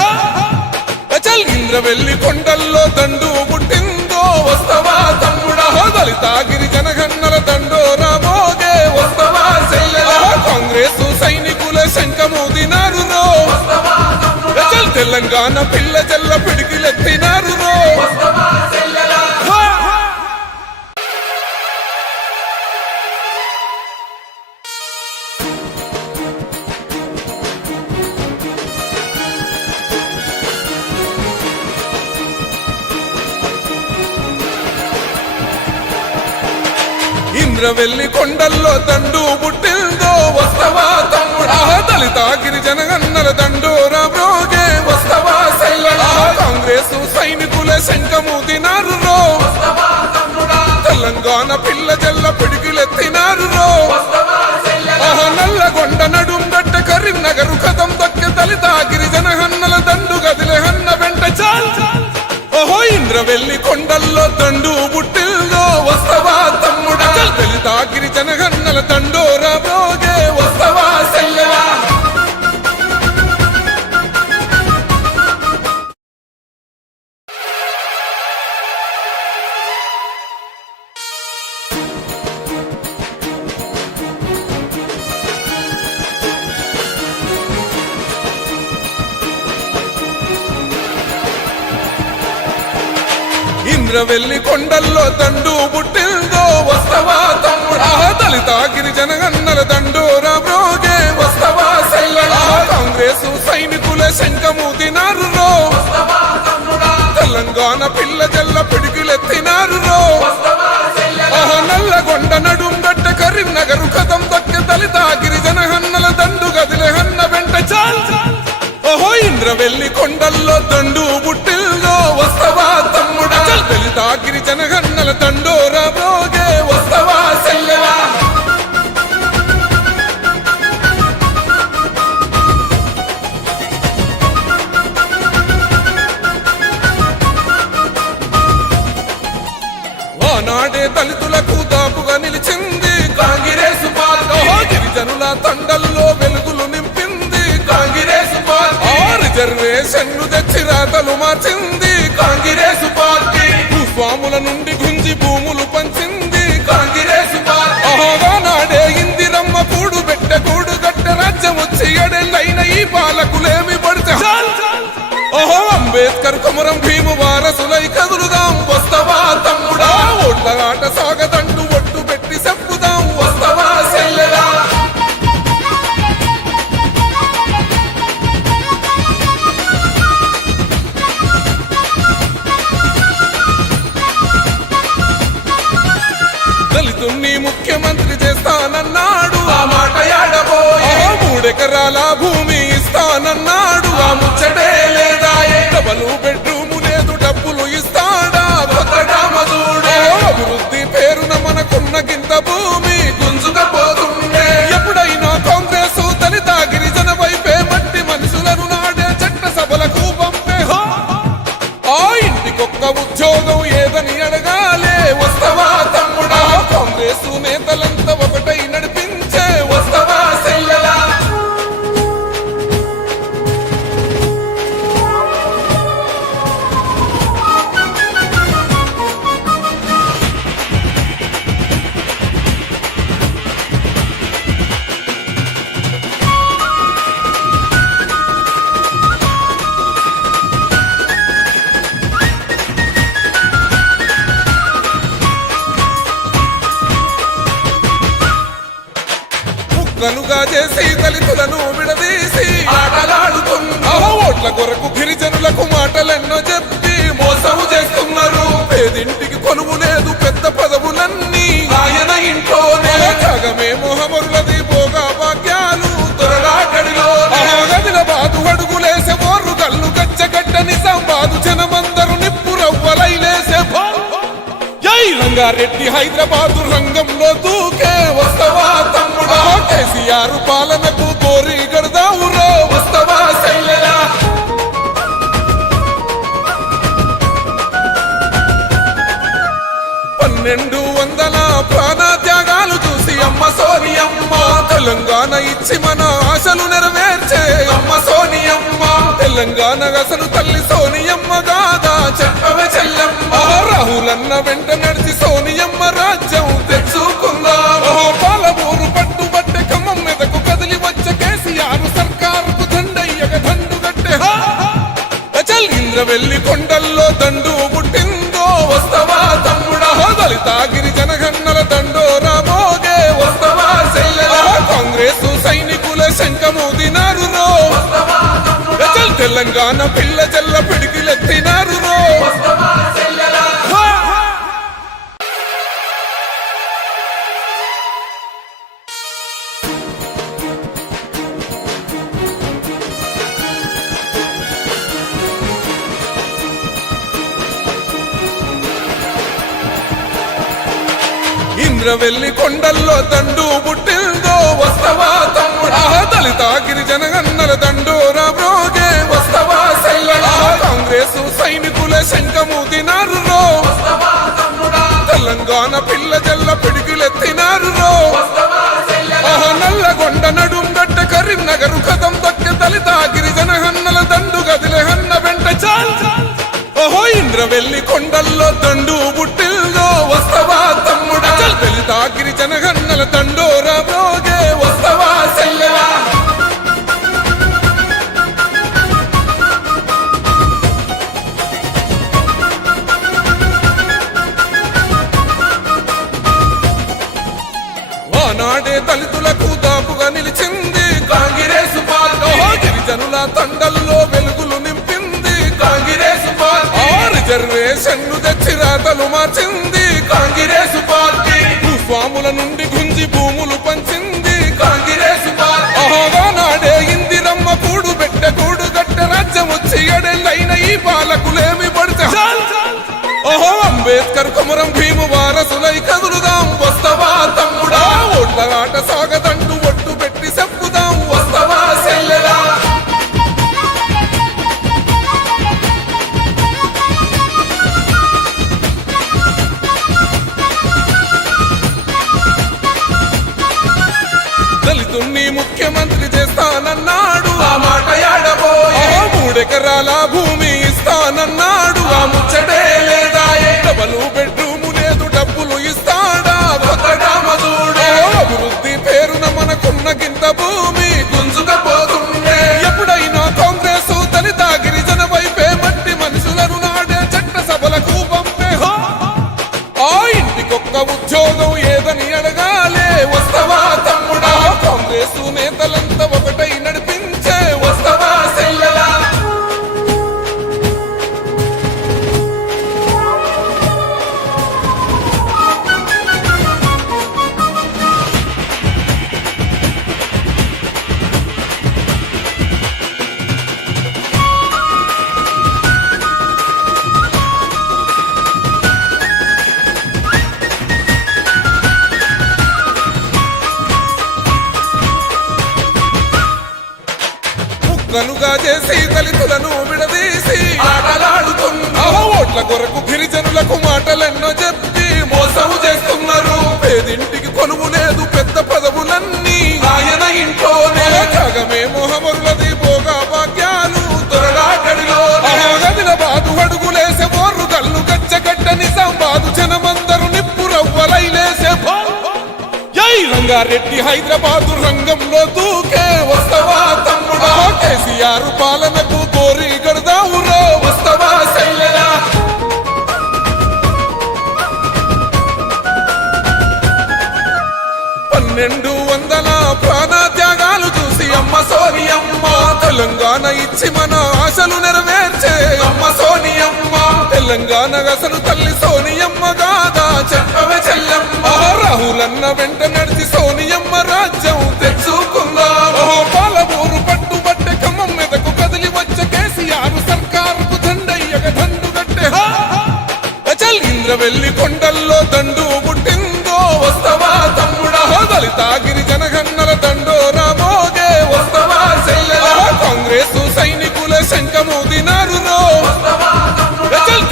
చల్ ఇంద్రవెల్లి కొండల్లో దండు పుట్టిందో వస్తవా తమ్ముడా దళిత గిరిజన గన్నల దండోరా మోగే వస్తవా చెల్లెలా కాంగ్రెస్ సైనికుల శంఖమూదినారు రో చల్ తెలంగాణ పిల్ల జల్ల పిడికిలెత్తినారు రో ఇంద్రవెల్లి కొండల్లో దండు పుట్టిందో వస్తవా తమ్ముడా దళిత గిరిజన గన్నల దండోరా బ్రోగే వస్తవా సెల్లడా కాంగ్రెస్ సైనికుల శంఖము తినారు రో తెలంగాణ పిల్ల జల్ల పిడికిలెత్తినారు రో నల్లగొండ నడుం గట్ట కరీంనగర్ కదం దక్కె దళిత గిరిజన హన్నల దండు గదిలే హన్న వెంట చాల్ ఓహో ఇంద్రవెల్లి కొండల్లో దండు పుట్టిల్దో వస్తవా తమ్ముడా దళిత గిరిజన హన్నల దండోరా బ్రోగే వస్తవా సెల్లెలా ఇంద్రవెల్లి కొండల్లో దండు పుట్టిందో వస్తవా తమ్ముడా దళిత గిరిజన గన్నల దండోరా బ్రోగే వస్తవా సెల్లడా కాంగ్రెస్ సైనికుల శంఖము తినారు రో తెలంగాణ పిల్ల జల్ల పిడికిలెత్తినారు రో నల్లగొండ నడుం గట్ట కరీంనగర్ కదం దక్కె దళిత గిరిజన హన్నల దండు గదిలే హన్న వెంట చాల్ ఓహో ఇంద్రవెల్లి కొండల్లో దండు పుట్టిల్దో వస్తవా తమ్ముడా దళిత గిరిజన హన్నల దండోరా బ్రోగే వస్తవా సెల్లెలా ఆనాడే దళితులకు దాపుగా నిలిచింది కాంగ్రెస్ పార్టీ గిరిజనుల తండల్లో వెలుగులు నింపింది కాంగ్రెస్ పార్టీ రిజర్వేషన్లు తెచ్చి రాతలు మార్చింది కాంగ్రెస్ పార్టీ భూస్వాముల నుండి గుంజి భూములు పంచింది కాంగ్రెస్ పార్టీ నాడే ఇందిరమ్మ కూడు పెట్ట కూడు గట్ట రాజ్యం వచ్చి ఎడెళ్ళైన ఈ పాలకులేమి పడితే ఓహో అంబేద్కర్ కుమరం భీము వారసులై కదులుదాం వస్తవా తమ్ముడా ఓట్ల ఆట సాగదంటూ ఒట్టు పెట్టి చెప్పుదాం వస్తవా సెల్లెలా దళితుణ్ణి ముఖ్యమంత్రి చేస్తానన్నాడు ఆ మాట యాడబోయే 3 ఎకరాల భూమి ఇస్తానన్నాడు ఆ ముచ్చటే లేదా డబలు బెడ్రూము లేదు డబ్బులు ఇస్తాడా భద్రకామదుడే అభివృద్ధి పేరున మనకున్న గింత భూమి గుంజుకపోతుండే ఎప్పుడైనా కాంగ్రెస్ దళిత గిరిజన వైపే మట్టి మనుషులను నాడే చట్ట సభలకు పంపే ఆ ఇంటికొక్క ఉద్యోగం ఏదని అడగాలే వస్తవా తమ్ముడా కాంగ్రెస్ నేతలంతా ఒకటై నడిపించే వస్తవా సెల్లెలా ముక్కలుగా చేసి దళితులను విడదీసి ఆటలాడుతున్నా ఓట్ల కొరకు గిరిజనులకు మాటలెన్నో చెప్పి మోసము చేస్తున్నారు పేదింటికి కొలువు లేదు పెద్ద పదవులన్నీ ఆయన ఇంట్లోనే జగమే మొహమరులది భోగా భాగ్యాలు దొరలాటడిలో గదిల బాదు అడుగులేసే బోర్రు గల్లు గచ్చగడ్డ నిజామాబాదు జనమందరు నిప్పు రవ్వలైలేసే రంగారెడ్డి హైదరాబాదు రంగంలో దూకే వస్తవా తమ్ముడా కేసీఆర్ పాలనకు కోరి గడదావురో వస్తవా సెల్లెలా 1200 ప్రాణత్యాగాలు చూసి అమ్మ సోనియమ్మ తెలంగాణ ఇచ్చి మన ఆశలు నెరవేర్చే అమ్మ సోనియమ్మ తెలంగాణ అసలు తల్లి సోనియమ్మ గాదా చెప్పవే చెల్లెమ్మ రాహులన్న వెంట నడిచి సోనియమ్మ రాజ్యం తెచ్చుకుందాం పాలమూరు పట్టుబట్టే ఖమ్మం మీదకు కదిలి వచ్చే కేసీఆర్ సర్కారుకు దండయ్యగ దండు గట్టే చల్ ఇంద్రవెల్లి కొండల్లో దండు పుట్టిందో వస్తవా తమ్ముడా దళిత గిరిజన గన్నల దండోరా మోగే వస్తవా సెల్లెలా కాంగ్రెస్ సైనికుల శంఖము దినారు రో చల్ తెలంగాణ పిల్ల జల్ల పిడికిలెత్తినారు రో ఇంద్రవెల్లి కొండల్లో దండు పుట్టిందో వస్తవా తమ్ముడా దళిత గిరిజన గన్నల దండోరా బ్రోగే వస్తవా సెల్లడా కాంగ్రెస్ సైనికుల శంఖము తినారు రో తెలంగాణ పిల్ల జల్ల పిడికిలెత్తినారు రో నల్లగొండ నడుం గడ్డ కరీంనగరు కథం దక్కె దళిత గిరిజన హన్నల దండు గదిలే హన్న వెంట చాల్ ఓహో ఇంద్రవెల్లి కొండల్లో దండు పుట్టిల్దో వస్తవా తమ్ముడా దళిత గిరిజన హన్నల దండోరా బ్రోగే వస్తవా సెల్లెలా ఆనాడే దళితులకు దాపుగా నిలిచింది కాంగ్రెస్ పార్టీ గిరిజనుల తండల్లో వెలుగులు నింపింది కాంగ్రెస్ పార్టీ రిజర్వేషన్ తెచ్చి రాతలు మార్చింది కాంగ్రెస్ పార్టీ భూస్వాముల నుండి గుంజి భూములు పంచింది కాంగ్రెస్ పార్టీ ఆనాడే ఇందిరమ్మ కూడు పెట్ట కూడు గట్ట రాజ్యం వచ్చి ఎడెళ్ళైన ఈ పాలకులేమి పడితే ఓహో అంబేద్కర్ కొమరం భీము వారసులై కదులుదాం వస్తవా తమ్ముడా ఓట్ల ఆట సాగదంటూ ఒట్టు పెట్టి చెప్పుదాం వస్తవా సెల్లెలా దళితుణ్ణి ముఖ్యమంత్రి చేస్తానన్నాడు ఆ మాట యాడబోయే 3 ఎకరాల భూమి ఇస్తానన్నాడు ఆ ముచ్చటే లేదా డబలు బెడ్రూము లేదు డబ్బులు ఇస్తాడా కొత్తడామదుడు అభివృద్ధి పేరున మనకున్న గింత భూమి గుంజుకపోతుండే ఎప్పుడైనా కాంగ్రెస్ దళిత గిరిజన వైపే మట్టి మనుషులను నాడే చట్ట సభలకు పంపే ఆ ఇంటికొక్క ఉద్యోగం ఏదని అడగాలే వస్తవా తమ్ముడా కాంగ్రెస్ నేతలంతా ఒకటై నడిపించే వస్తవా సెల్లెలా కనుగా చేసి దళితులను విడదీసి ఆటలాడుతున్నా ఓట్ల కొరకు గిరిజనులకు మాటలెన్నో చెప్పి మోసం చేస్తున్నారు పేదింటికి కొలువు లేదు పెద్ద పదవులన్నీ ఆయన ఇంట్లోనే జగమే మొహమరులది భోగా భాగ్యాలు దొరలాటడిలో గదిల బాదు అడుగులేసే బోర్రు గల్లు గచ్చగడ్డ నిజామాబాదు జనమందరు నిప్పు రవ్వలైలేసే రంగారెడ్డి హైదరాబాదు రంగంలో దూకే వస్తవా తమ్ముడా కేసీఆర్ పాలనకు కోరి గడదావురో వస్తవా సెల్లెలా 1200 ప్రాణత్యాగాలు చూసి అమ్మ సోనియమ్మ తెలంగాణ ఇచ్చి మన ఆశలు నెరవేర్చే అమ్మ సోనియమ్మ తెలంగాణ అసలు తల్లి సోనియమ్మ గాదా చెప్పవే చెల్లెమ్మ రాహులన్న వెంట నడిచి సోనియమ్మ రాజ్యం తెచ్చుకుందాం పాలమూరు పట్టుబట్టే ఖమ్మం మీదకు కదిలి వచ్చే కేసీఆర్ సర్కారుకు దండయ్యగ దండు గట్టే చల్ ఇంద్రవెల్లి కొండల్లో దండు పుట్టిందో వస్తవా తమ్ముడా దళిత గిరిజన గన్నల దండోరా మోగే వస్తవా సెల్లెలా కాంగ్రెస్ సైనికుల శంఖము తినారు రో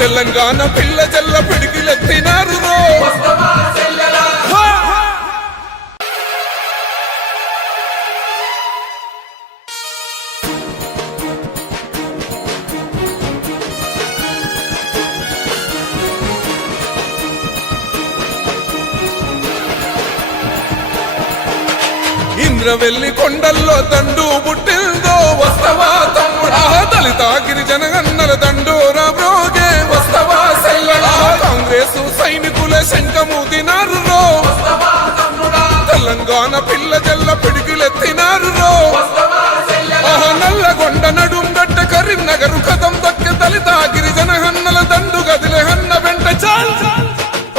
తెలంగాణ పిల్ల జల్ల పిడికిలెత్తినారు రో ఇంద్రవెల్లి కొండల్లో దండు పుట్టిందో వస్తవా తమ్ముడా దళిత గిరిజన గన్నల దండోరా బ్రోగే వస్తవా సెల్లడా కాంగ్రెస్ సైనికుల శంఖము తినారు రో తెలంగాణ పిల్ల జల్ల పిడికిలెత్తినారు రో నల్లగొండ నడుం గడ్డ కరీంనగరు కథం దక్కె దళిత గిరిజన హన్నల దండు గదిలే హన్న వెంట చాల్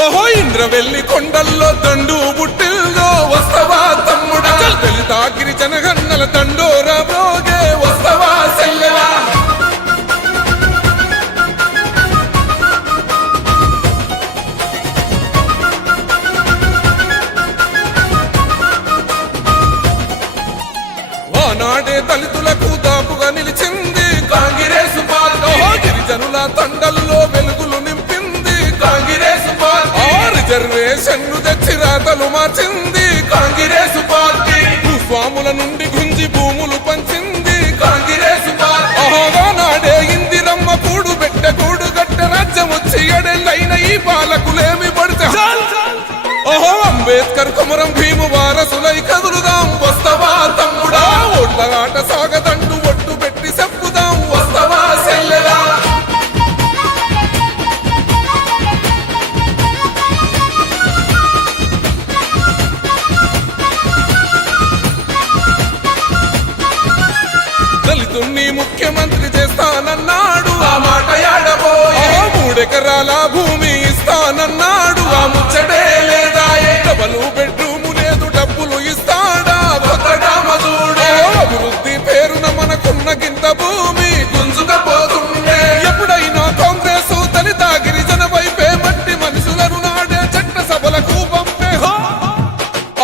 ఓహో ఇంద్రవెల్లి కొండల్లో దండు పుట్టిల్దో వస్తవా తమ్ముడా దళిత గిరిజన గన్నల దండోరా బ్రోగే వస్తవా సెల్లెలా ఆనాడే దళితులకు దాపుగా నిలిచింది కాంగ్రెస్ పార్టీ గిరిజనుల తండల్లో వెలుగులు నింపింది కాంగ్రెస్ పార్టీ రిజర్వేషన్లు తెచ్చి రాతలు మార్చింది కాంగ్రెస్ పార్టీ భూస్వాముల నుండి గుంజి భూములు పంచింది కాంగ్రెస్ పార్టీ నాడే ఇందిరమ్మ కూడు పెట్ట కూడు గట్ట రాజ్యం వచ్చి ఎడెళ్ళైన ఈ పాలకులేమి పడితే అంబేద్కర్ కుమరం భీము వారసులై కదులుదాం వస్తవా తమ్ముడా ఓట్ల ఆట సాగదంటూ ఒట్టు పెట్టి చెప్పుదాం వస్తవా సెల్లెలా దళితుణ్ణి ముఖ్యమంత్రి చేస్తానన్నాడు ఆ మాట యాడబోయే 3 ఎకరాల భూమి ఇస్తానన్నాడు ఆ ముచ్చటే లేదా డబలు బెడ్రూము లేదు డబ్బులు ఇస్తాడా భద్రకామదుడే అభివృద్ధి పేరున మనకున్న గింత భూమి గుంజుకపోతుండే ఎప్పుడైనా కాంగ్రెస్ దళిత గిరిజన వైపే మట్టి మనుషులను నాడే చట్ట సభలకు పంపే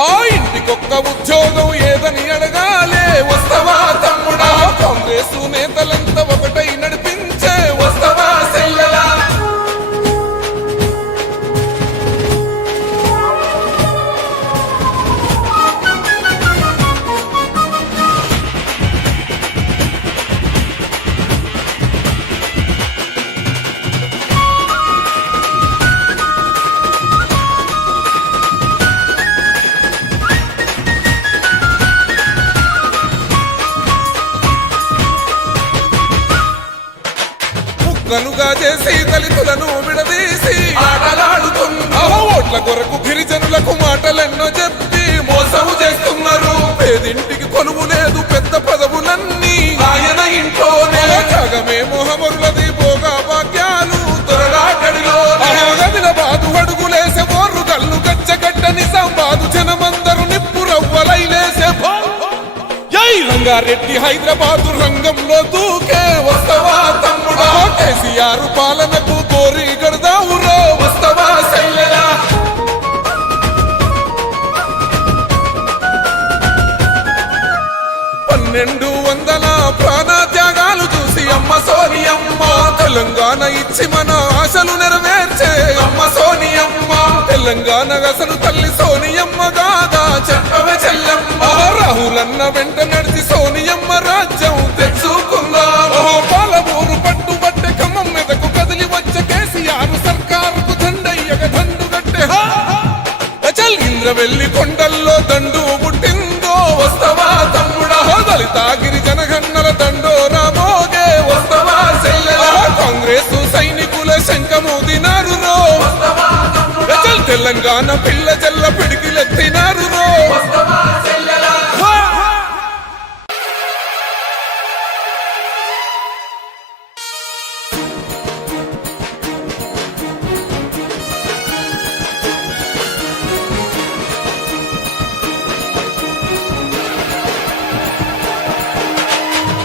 ఆ ఇంటికొక్క ఉద్యోగం ఏదని అడగాలే వస్తవా తమ్ముడా కాంగ్రెస్ నేతలంతా ఒకటై నడిపించే వస్తవా సెల్లెలా కనుగా చేసి దళితులను విడదీసి ఆటలాడుతున్నా ఓట్ల కొరకు గిరిజనులకు మాటలెన్నో చెప్పి మోసం చేస్తున్నారు పేదింటికి కొలువు లేదు పెద్ద పదవులన్నీ ఆయన ఇంట్లోనే జగమే మొహమరులది భోగా భాగ్యాలు దొరలాటడిలో గదిల బాదు అడుగులేసే ఓర్రు గల్లు గచ్చగడ్డ నిజామాబాదు జనమందరు నిప్పు రవ్వలైలేసే రంగారెడ్డి హైదరాబాదు రంగంలో దూకే వస్తవా తమ్ముడా కేసీఆర్ పాలనకు కోరి గడదావురో వస్తవా సెల్లెలా 1200 ప్రాణత్యాగాలు చూసి అమ్మ సోనియమ్మ తెలంగాణ ఇచ్చి మన ఆశలు నెరవేర్చే అమ్మ సోనియమ్మ తెలంగాణ అసలు తల్లి సోనియమ్మ గాదా చెప్పవే చెల్లెమ్మ రాహులన్న వెంట నడిచి సోనియమ్మ రాజ్యం తెచ్చుకుందాం పాలమూరు పట్టుబట్టే ఖమ్మం మీదకు కదిలి వచ్చే కేసీఆర్ సర్కారుకు దండయ్యగ దండు గట్టే చల్ ఇంద్రవెల్లి కొండల్లో దండు పుట్టిందో వస్తవా తమ్ముడా దళిత గిరిజన గన్నల దండోరా మోగే వస్తవా సెల్లెలా కాంగ్రెస్ సైనికుల శంఖమూదినారు రో చల్ తెలంగాణ పిల్ల జల్ల పిడికిలెత్తినారు రో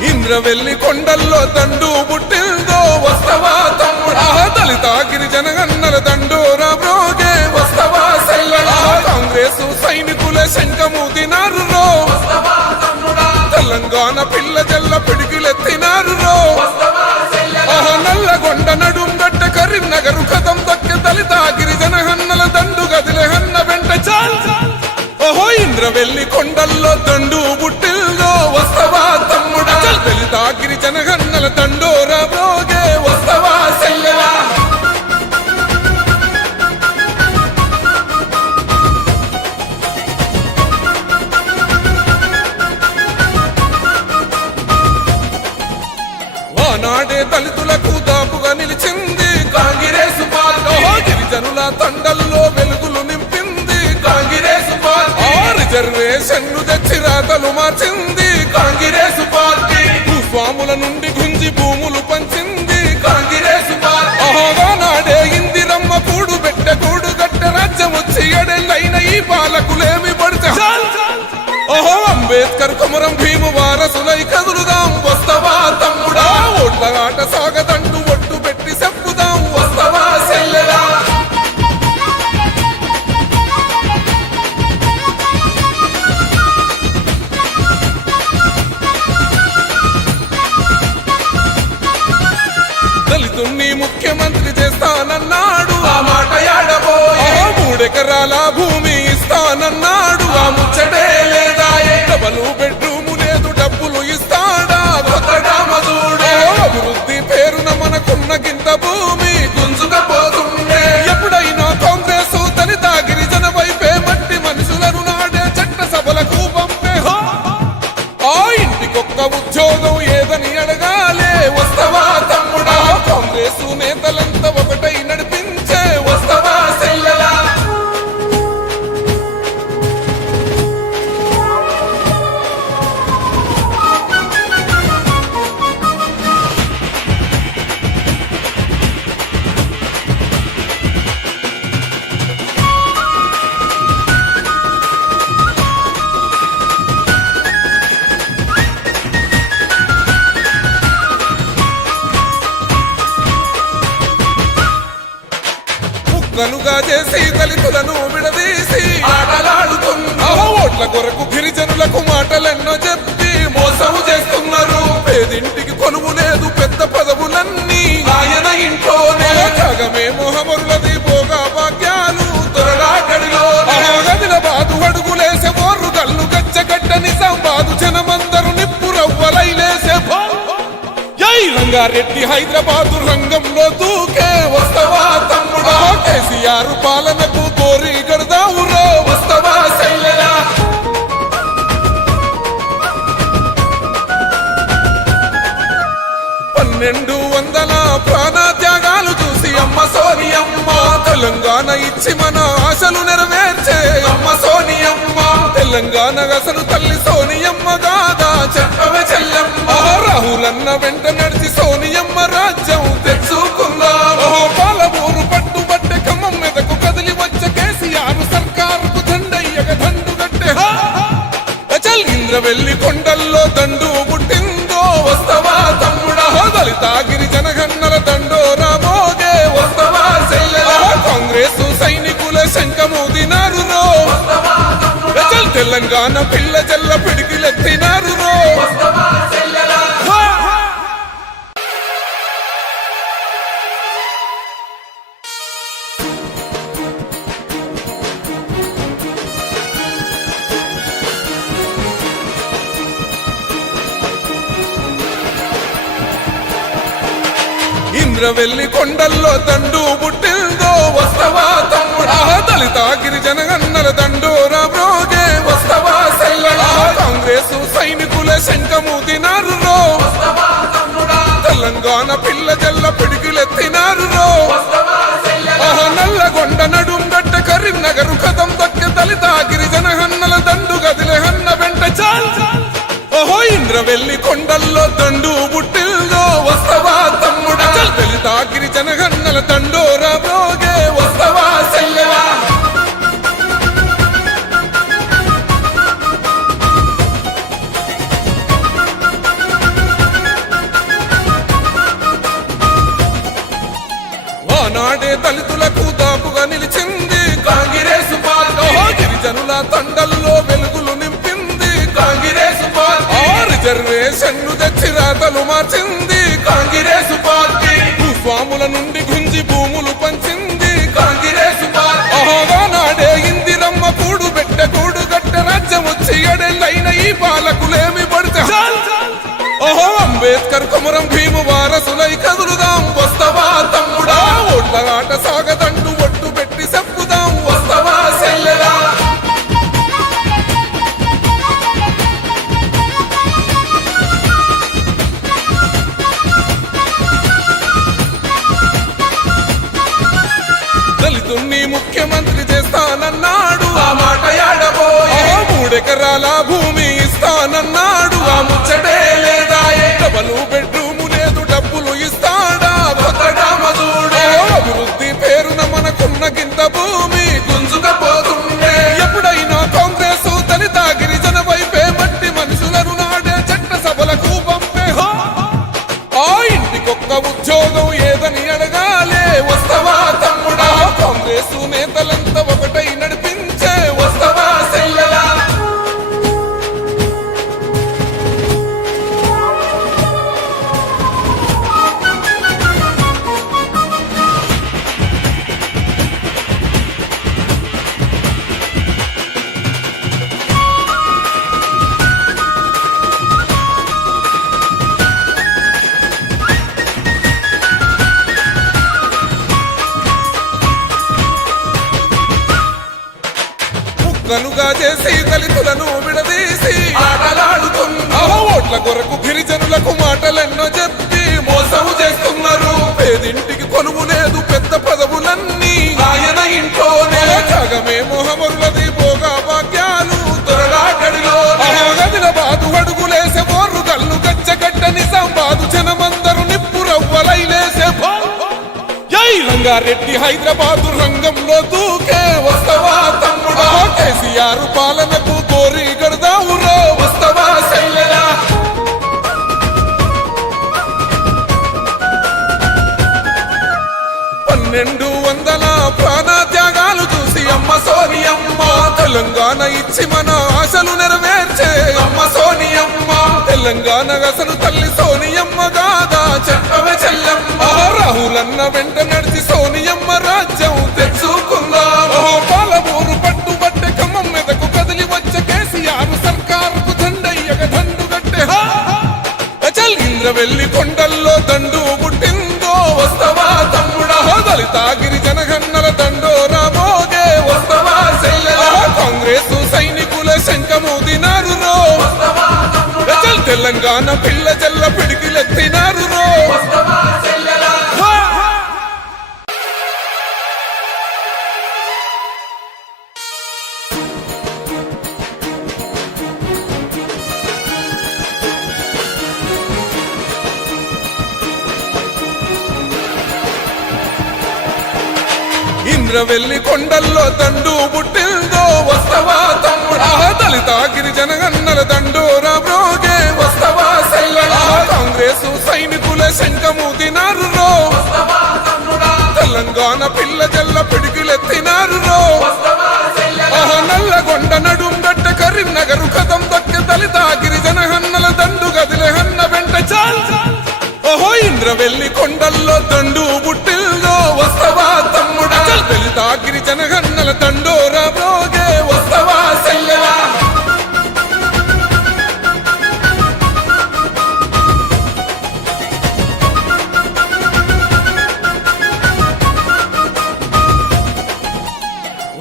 ఇంద్రవెల్లి కొండల్లో దండు పుట్టిందో వస్తవా తమ్ముడా దళిత గిరిజన గన్నల దండోరా బ్రోగే వస్తవా సెల్లెలా కాంగ్రెస్ సైనికుల శంఖమూదినారు రో తెలంగాణ పిల్ల జల్ల పిడికిలెత్తినారు రో నల్లగొండ నడుం గట్ట కరీంనగర్ కథం దక్కె దళిత గిరిజన హన్నల దండు గదిలే హన్న వెంట చాల్ ఇంద్రవెల్లి కొండల్లో దండు పుట్టిల్దో వస్తవా తమ్ముడా దళిత గిరిజన గన్నల దండోరా బ్రోగే వస్తవా సెల్లెలా ఆనాడే దళితులకు దాపుగా నిలిచింది కాంగ్రెస్ పార్టీ గిరిజనుల తండల్లో వెలుగులు నింపింది కాంగ్రెస్ పార్టీ రిజర్వేషన్లు తెచ్చి రాతలు మార్చింది కాంగ్రెస్ పార్టీ భూస్వాముల నుండి గుంజి భూములు పంచింది కాంగ్రెస్ పార్టీ నాడే ఇందిరమ్మ కూడు పెట్ట కూడు గట్ట రాజ్యం వచ్చి ఎడెళ్ళైన ఈ పాలకులేమి పడితే అంబేద్కర్ కుమరం భీము వారసులై కదులుదాం వస్తవా తమ్ముడా ఓట్ల ఆట సాగదంటూ ఒట్టు పెట్టి చెప్పుదాం వస్తవా సెల్లెలా 3 ఎకరాల భూమి ఇస్తానన్నాడు, ఆ ముచ్చటే లేదాయే. డబలు బెడ్రూము లేదు, డబ్బులు ఇస్తాడా కొత్తగా మధుడే. అభివృద్ధి పేరున మనకున్న గింత భూమి గుంజుకపోతుండే. ఎప్పుడైనా కాంగ్రెస్ దళిత గిరిజన వైపే మట్టి మనుషులను నాడే చట్ట సభలకు పంపే. ఆ ఇంటికొక్క ఉద్యోగం ఏదని అడగాలే, వస్తవా తమ్ముడా? కాంగ్రెస్ నేతలంతా ఒకటై నడిపించే, వస్తవా సెల్లెలా? ముక్కలుగా చేసి దళితులను విడదీసి ఆటలాడుతున్నా. ఓట్ల కొరకు గిరిజనులకు మాటలెన్నో చెప్పి మోసం చేస్తున్నారు. పేదింటికి కొలువు లేదు, పెద్ద పదవులన్నీ ఆయన ఇంట్లోనే. జగమే మొహమరులది భోగా భాగ్యాలు త్వరగా గడిలో. ఆదిలాబాదు అడుగులేసే బోర్రు గల్లు గచ్చగడ్డ నిజామాబాదు జనమందరు నిప్పు రవ్వలైలేసే. రంగారెడ్డి హైదరాబాదు రంగంలో దూకే, వస్తవా తమ్ముడా? కేసీఆర్ పాలనకు కోరి గడదావురో, వస్తవా సెల్లెలా? పన్నెండు వందల ప్రాణత్యాగాలు చూసి అమ్మ సోనియమ్మ తెలంగాణ ఇచ్చి మన ఆశలు నెరవేర్చే అమ్మ సోనియమ్మ. తెలంగాణ అసలు తల్లి సోనియమ్మ గాదా చెప్పవే చెల్లెమ్మ. రాహులన్న వెంట నడిచి సోనియమ్మ రాజ్యం తెచ్చుకుందాం. పాలమూరు పట్టుబట్టే ఖమ్మం మీదకు కదిలి వచ్చే కేసీఆర్ సర్కారుకు దండయ్యగ దండు గట్టే. ఇంద్రవెల్లి కొండల్లో దండు పుట్టిందో, వస్తవా తమ్ముడా? దళిత గిరిజన గన్నల దండోరా మోగే, వస్తవా సెల్లెలా? కాంగ్రెస్ సైనికుల శంఖమూదినారు రో, తెలంగాణ పిల్ల జల్ల పిడికిలెత్తినారు రో. ఇంద్రవెల్లి కొండల్లో దండు పుట్టిందో, వస్తవా తమ్ముడా? దళిత గిరిజన గన్నల దండోరా బ్రోగే, వస్తవా సెల్లెలా? కాంగ్రెస్ సైనికుల శంఖమూదినారు రో, తెలంగాణ పిల్ల జల్ల పిడికిలెత్తినారు రో. నల్లగొండ నడుం గట్ట కరీంనగరు కథం దక్కె దళిత గిరిజన హన్నల దండు గదిలే హన్న వెంట చాల్. ఇంద్రవెల్లి కొండల్లో దండు పుట్టిల్దో, వస్తవా తమ్ముడా? దళిత గిరిజన గన్నల దండోరా బ్రోగే, వస్తవా సెల్లెలా? ఆనాడే దళితులకు దాపుగా నిలిచింది కాంగ్రెస్ పార్టీ. గిరిజనుల తండల్లో వెలుగులు నింపింది కాంగ్రెస్ పార్టీ. రిజర్వేషన్లు తెచ్చి రాతలు మార్చింది కాంగ్రెస్ పార్టీ. భూస్వాముల నుండి గుంజి భూములు పంచింది కాంగ్రెస్ పార్టీ. నాడే ఇందిరమ్మ కూడు పెట్టె కూడు గట్ట రాజ్యం వచ్చి ఎడెళ్ళైన ఈ పాలకులేమి పడితే. అంబేద్కర్ కుమరం భీము వారసులై కదులుదాం, వస్తవా తమ్ముడా? ఓట్ల ఆట సాగదంటూ ఒట్టు పెట్టి చెప్పుదాం, వస్తవా సెల్లెలా? దళితుణ్ణి ముఖ్యమంత్రి చేస్తానన్నాడు, ఆ మాట యాడబోయే. 3 ఎకరాల భూమి ఇస్తానన్నాడు, ఆ ముచ్చటే లేదాయే. డబలు బెడ్రూము లేదు, డబ్బులు ఇస్తాడా కొత్తగా మధుడే. అభివృద్ధి పేరున మనకున్న గింత భూమి గుంజుకపోతుండే. ఎప్పుడైనా కాంగ్రెస్ దళిత గిరిజన వైపే మట్టి మనుషులను నాడే చట్ట సభలకు పంపే. ఆ ఇంటికొక్క ఉద్యోగం ఏదని అడగాలే, వస్తవా తమ్ముడా? కాంగ్రెస్ నేతలంతా ఒకటై నడిపించే, వస్తవా సెల్లెలా? ముక్కలుగా చేసి దళితులను విడదీసి ఆటలాడుతున్నా ఓట్ల కొరకు గిరిజనులకు మాటలెన్నో చెప్పి మోసం చేస్తున్నారు. పేదింటికి కొలువు లేదు, పెద్ద పదవులన్నీ ఆయన ఇంట్లోనే. జగమే మొహమరులది భోగా భాగ్యాలు తొరలాటడిలో గదిల బాదు అడుగులేసే ఓర్రు గల్లు గచ్చగడ్డ నిజామాబాదు జనమందరు నిప్పు రవ్వలైలేసే రంగారెడ్డి హైదరాబాదు రంగంలో దూకే వస్తవా తమ్ముడా, కేసీఆర్ పాలనకు కోరి గడదావురో వస్తవా సెల్లెలా. 1200 ప్రాణత్యాగాలు చూసి అమ్మ సోనియమ్మ తెలంగాణ ఇచ్చి మన ఆశలు నెరవేర్చే అమ్మ సోనియమ్మ. తెలంగాణ అసలు తల్లి సోనియమ్మ గాదా చెప్పవే చెల్లమ్మ. రాహులన్న వెంట నడిచి సోనియమ్మ రాజ్యం తెచ్చుకుందా. పాలమూరు పట్టుబట్టే ఖమ్మం మీదకు కదిలి వచ్చే కేసీఆర్ సర్కారుకు దండయ్యగ దండు గట్టే ఇంద్రవెల్లి కొండల్లో దండు పుట్టిందో వస్తవా తమ్ముడా, దళిత గిరిజన గన్నల దండోరా మోగే వస్తవా సెల్లెలా. కాంగ్రెస్ సైనికుల శంఖమూదినారు రో తెలంగాణ పిల్ల జల్ల పిడికిలెత్తినారు రో. ఇంద్రవెల్లి కొండల్లో దండు పుట్టిందో వస్తవా తమ్ముడా, దళిత గిరిజన గన్నల దండోరా బ్రోగే వస్తవా సెల్లెలా. కాంగ్రెస్ సైనికుల శంఖమూదినారు రో తెలంగాణ పిల్ల జల్ల పిడికిలెత్తినారు రో. నల్లగొండ నడుంగట్ట కరీంనగర్ కదం దక్కె దళిత గిరిజన హన్నల దండు గదిలే హన్న వెంట చాల్. ఇంద్రవెల్లి కొండల్లో దండు పుట్టిల్దో వస్తవా తమ్ముడా, దళిత గిరిజన హన్నల దండోరా బ్రోగే వస్తవా సెల్లెలా.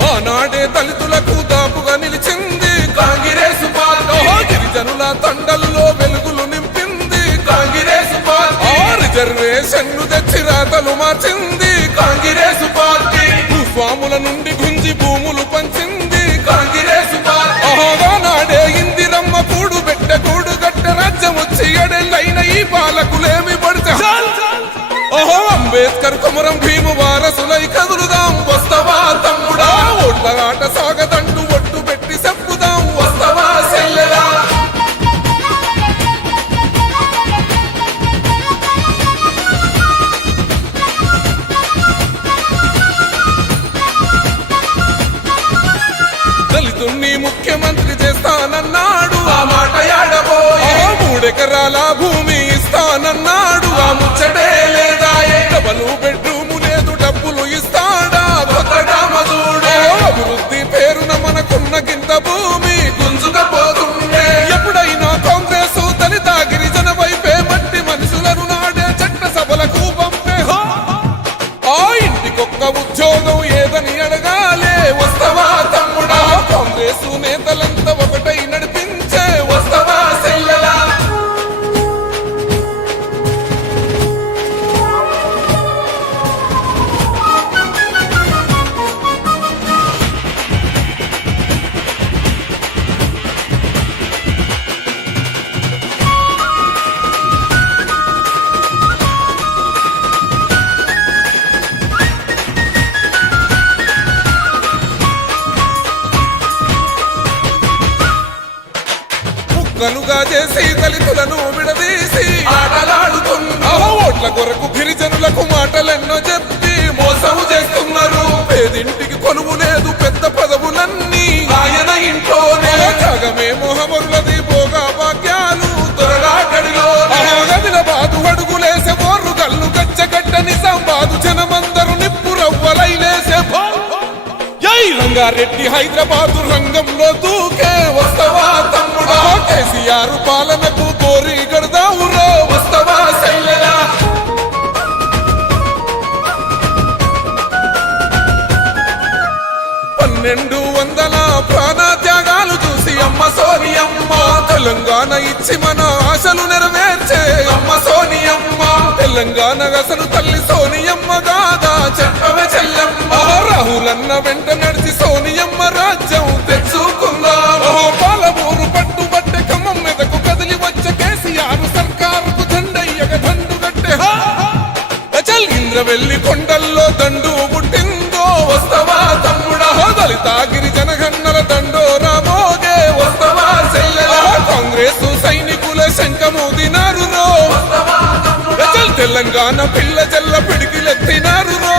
ఆనాడే దళితులకు దాపుగా నిలిచింది కాంగ్రెస్ పార్టీ. గిరిజనుల తండల్లో వెలుగులు నింపింది కాంగ్రెస్ పార్టీ. రిజర్వేషన్లు తెచ్చి రాతలు మార్చింది కాంగ్రెస్ పార్టీ. భూస్వాముల నుండి గుంజి భూములు పంచింది కాంగ్రెస్ పార్టీ. నాడే ఇందిరమ్మ కూడు పెట్ట కూడు గట్ట రాజ్యం వచ్చి ఎడెళ్ళైన ఈ పాలకులేమి పడితే అంబేద్కర్ కుమరం భీము వారసులై కదులుదాం వస్తవా తమ్ముడా. ఓట్ల ఆట సాగదంటూ ఒట్టు పెట్టి చెప్పుదాం వస్తవా సెల్లెలా. దళితుణ్ణి ముఖ్యమంత్రి చేస్తానన్నాడు, ఆ మాట యాడబోయే. 3 ఎకరాల భూమి ఇస్తానన్నాడు, ఆ ముచ్చటే లేదా. డబలు బెడ్రూము లేదు, డబ్బులు ఇస్తాడా కొత్తగా మధుడే. అభివృద్ధి పేరున మనకున్న గింత భూమి గుంజుకపోతుండే. ఎప్పుడైనా కాంగ్రెస్ దళిత గిరిజన వైపే మట్టి మనుషులను నాడే చట్ట సభలకు పంపే. ఆ ఇంటికొక్క ఉద్యోగం ఏదని అడగాలే వస్తవా తమ్ముడా. కాంగ్రెస్ నేతలంతా ఒకటై నడిపించే వస్తవా సెల్లెలా. ముక్కలుగా చేసి దళితులను విడదీసి ఆటలాడుతున్నా ఓట్ల కొరకు గిరిజనులకు మాటలెన్నో చెప్పి మోసం చేస్తున్నారు. పేదింటికి కొలువు లేదు, పెద్ద పదవులన్నీ ఆయన ఇంట్లోనే. జగమే మొహమరులది భోగా భాగ్యాలు తొరలాటడిలో గదిల బాదు అడుగులేసే ఓర్రు గల్లు గచ్చగడ్డ నిజామాబాదు జనమందరు నిప్పు రవ్వలైలేసే రంగారెడ్డి హైదరాబాదు రంగంలో దూకే వస్తవా తమ్ముడా, కేసీఆర్ పాలనకు కోరి గడదావురో వస్తవా సెల్లెలా. 1200 ప్రాణత్యాగ తెలంగాణ ఇచ్చి మన ఆశలు నెరవేర్చే అమ్మ సోనియమ్మ తెలంగాణ అసలు తల్లి సోనియమ్మ గాదా చెప్పవే చెల్లెమ్మ రాహులన్న వెంట నడిచి సోనియమ్మ రాజ్యం తెచ్చుకుందాం పాలమూరు పట్టుబట్టే ఖమ్మం మీదకు కదిలి వచ్చే కేసీఆర్ సర్కారుకు దండయ్యగ దండు కట్టే ఇంద్రవెల్లి కొండల్లో దండు పుట్టిందో వస్తవా తమ్ముడా దళిత గిరిజన గన్నల దండోరా మోగే వస్తవా చెల్లెలా కాంగ్రెస్ సైనికుల శంఖమూదినారు రో తెలంగాణ పిల్ల జల్ల పిడికిలెత్తినారు రో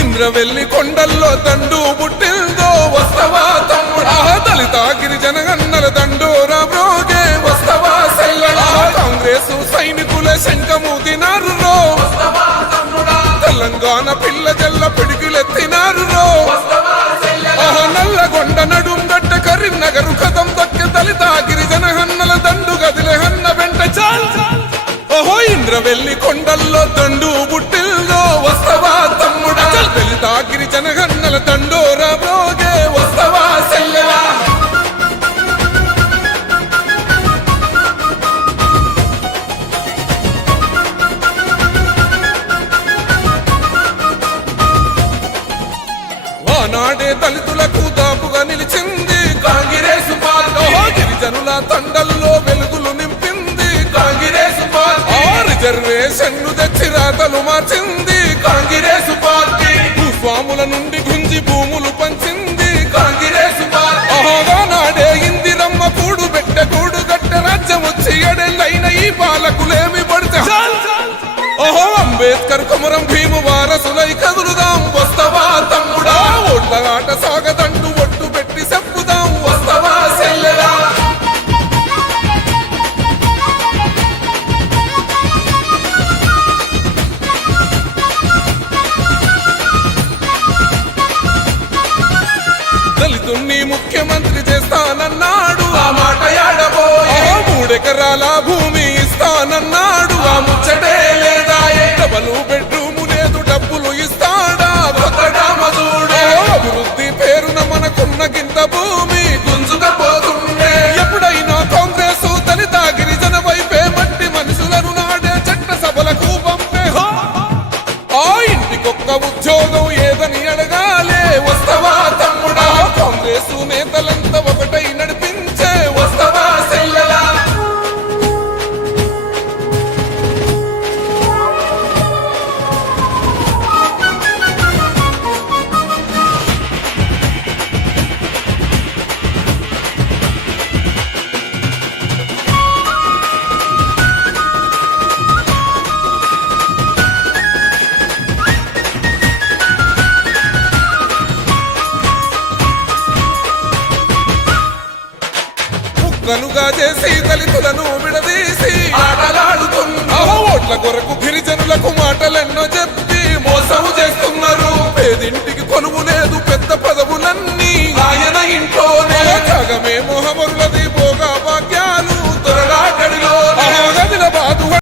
ఇంద్రవెల్లి కొండల్లో దండు పుట్టిందో వస్తవా తమ్ముడా దళిత గిరిజన గన్నల దండోరా బ్రోగే వస్తవా సెల్లడా కాంగ్రెస్ సైనికుల శంఖమూదినారు రో తెలంగాణ పిల్ల జల్ల పిడికిలెత్తినారు రో నల్లగొండ నడుంగడ్డ కరీంనగర్ కథం దక్కె దళిత గిరిజన గన్నల దండు గదిలే హన్న వెంట చాల్ ఓహో ఇంద్రవెల్లి కొండల్లో దండు పుట్టిందో వస్తవా తమ్ముడా దళిత గిరిజన గన్నల దండోరా బ్రోగే వస్తవా సెల్లెలా ఆనాడే దళితులకు దాపుగా నిలిచింది కాంగ్రెస్ పార్టీ గిరిజనుల తండల్లో వెలుగులు నింపింది కాంగ్రెస్ పార్టీ రిజర్వేషన్ తెచ్చి రాతలు మార్చింది కాంగ్రెస్ పార్టీ భూస్వాముల నుండి గుంజి భూములు పంచింది కాంగ్రెస్ పార్టీ నాడే ఇందిరమ్మ కూడు పెట్టె కూడు గట్టె రాజ్యం వచ్చి ఎడెళ్ళైన ఈ పాలకులేమి పడితే ఓహో అంబేద్కర్ కుమరం భీము వారసులై కదులుదాం వస్తవా తమ్ముడా ఓట్ల ఆట సాగదంటూ ఒట్టు పెట్టి చెప్పుదాం వస్తవా సెల్లెలా దళితుణ్ణి ముఖ్యమంత్రి చేస్తానన్నాడు ఆ మాట ఆడబోయే 3 ఎకరాల భూమి ఇస్తానన్నాడు ఆ ముచ్చటే లేదా డబలు బెడ్రూము లేదు డబ్బులు ఇస్తాడా కొత్తడా మధుడు అభివృద్ధి పేరున మనకున్న గింత భూమి గుంజుకపోతుండే ఎప్పుడైనా కాంగ్రెస్ దళిత గిరిజన వైపే మట్టి మనుషులను నాడే చట్ట సభలకు పంపే ఆ ఇంటికొక్క ఉద్యోగం ఏదని అడగాలే వస్తవా తమ్ముడా కాంగ్రెస్ నేతలంతా ఒకటై నడిపించే వస్తవా సెల్లెలా కనుగా చేసి దళితులను విడదీసి ఆటలాడుతున్నా ఓట్ల కొరకు గిరిజనులకు మాటలెన్నో చెప్పి మోసం చేస్తున్నారు పేదింటికి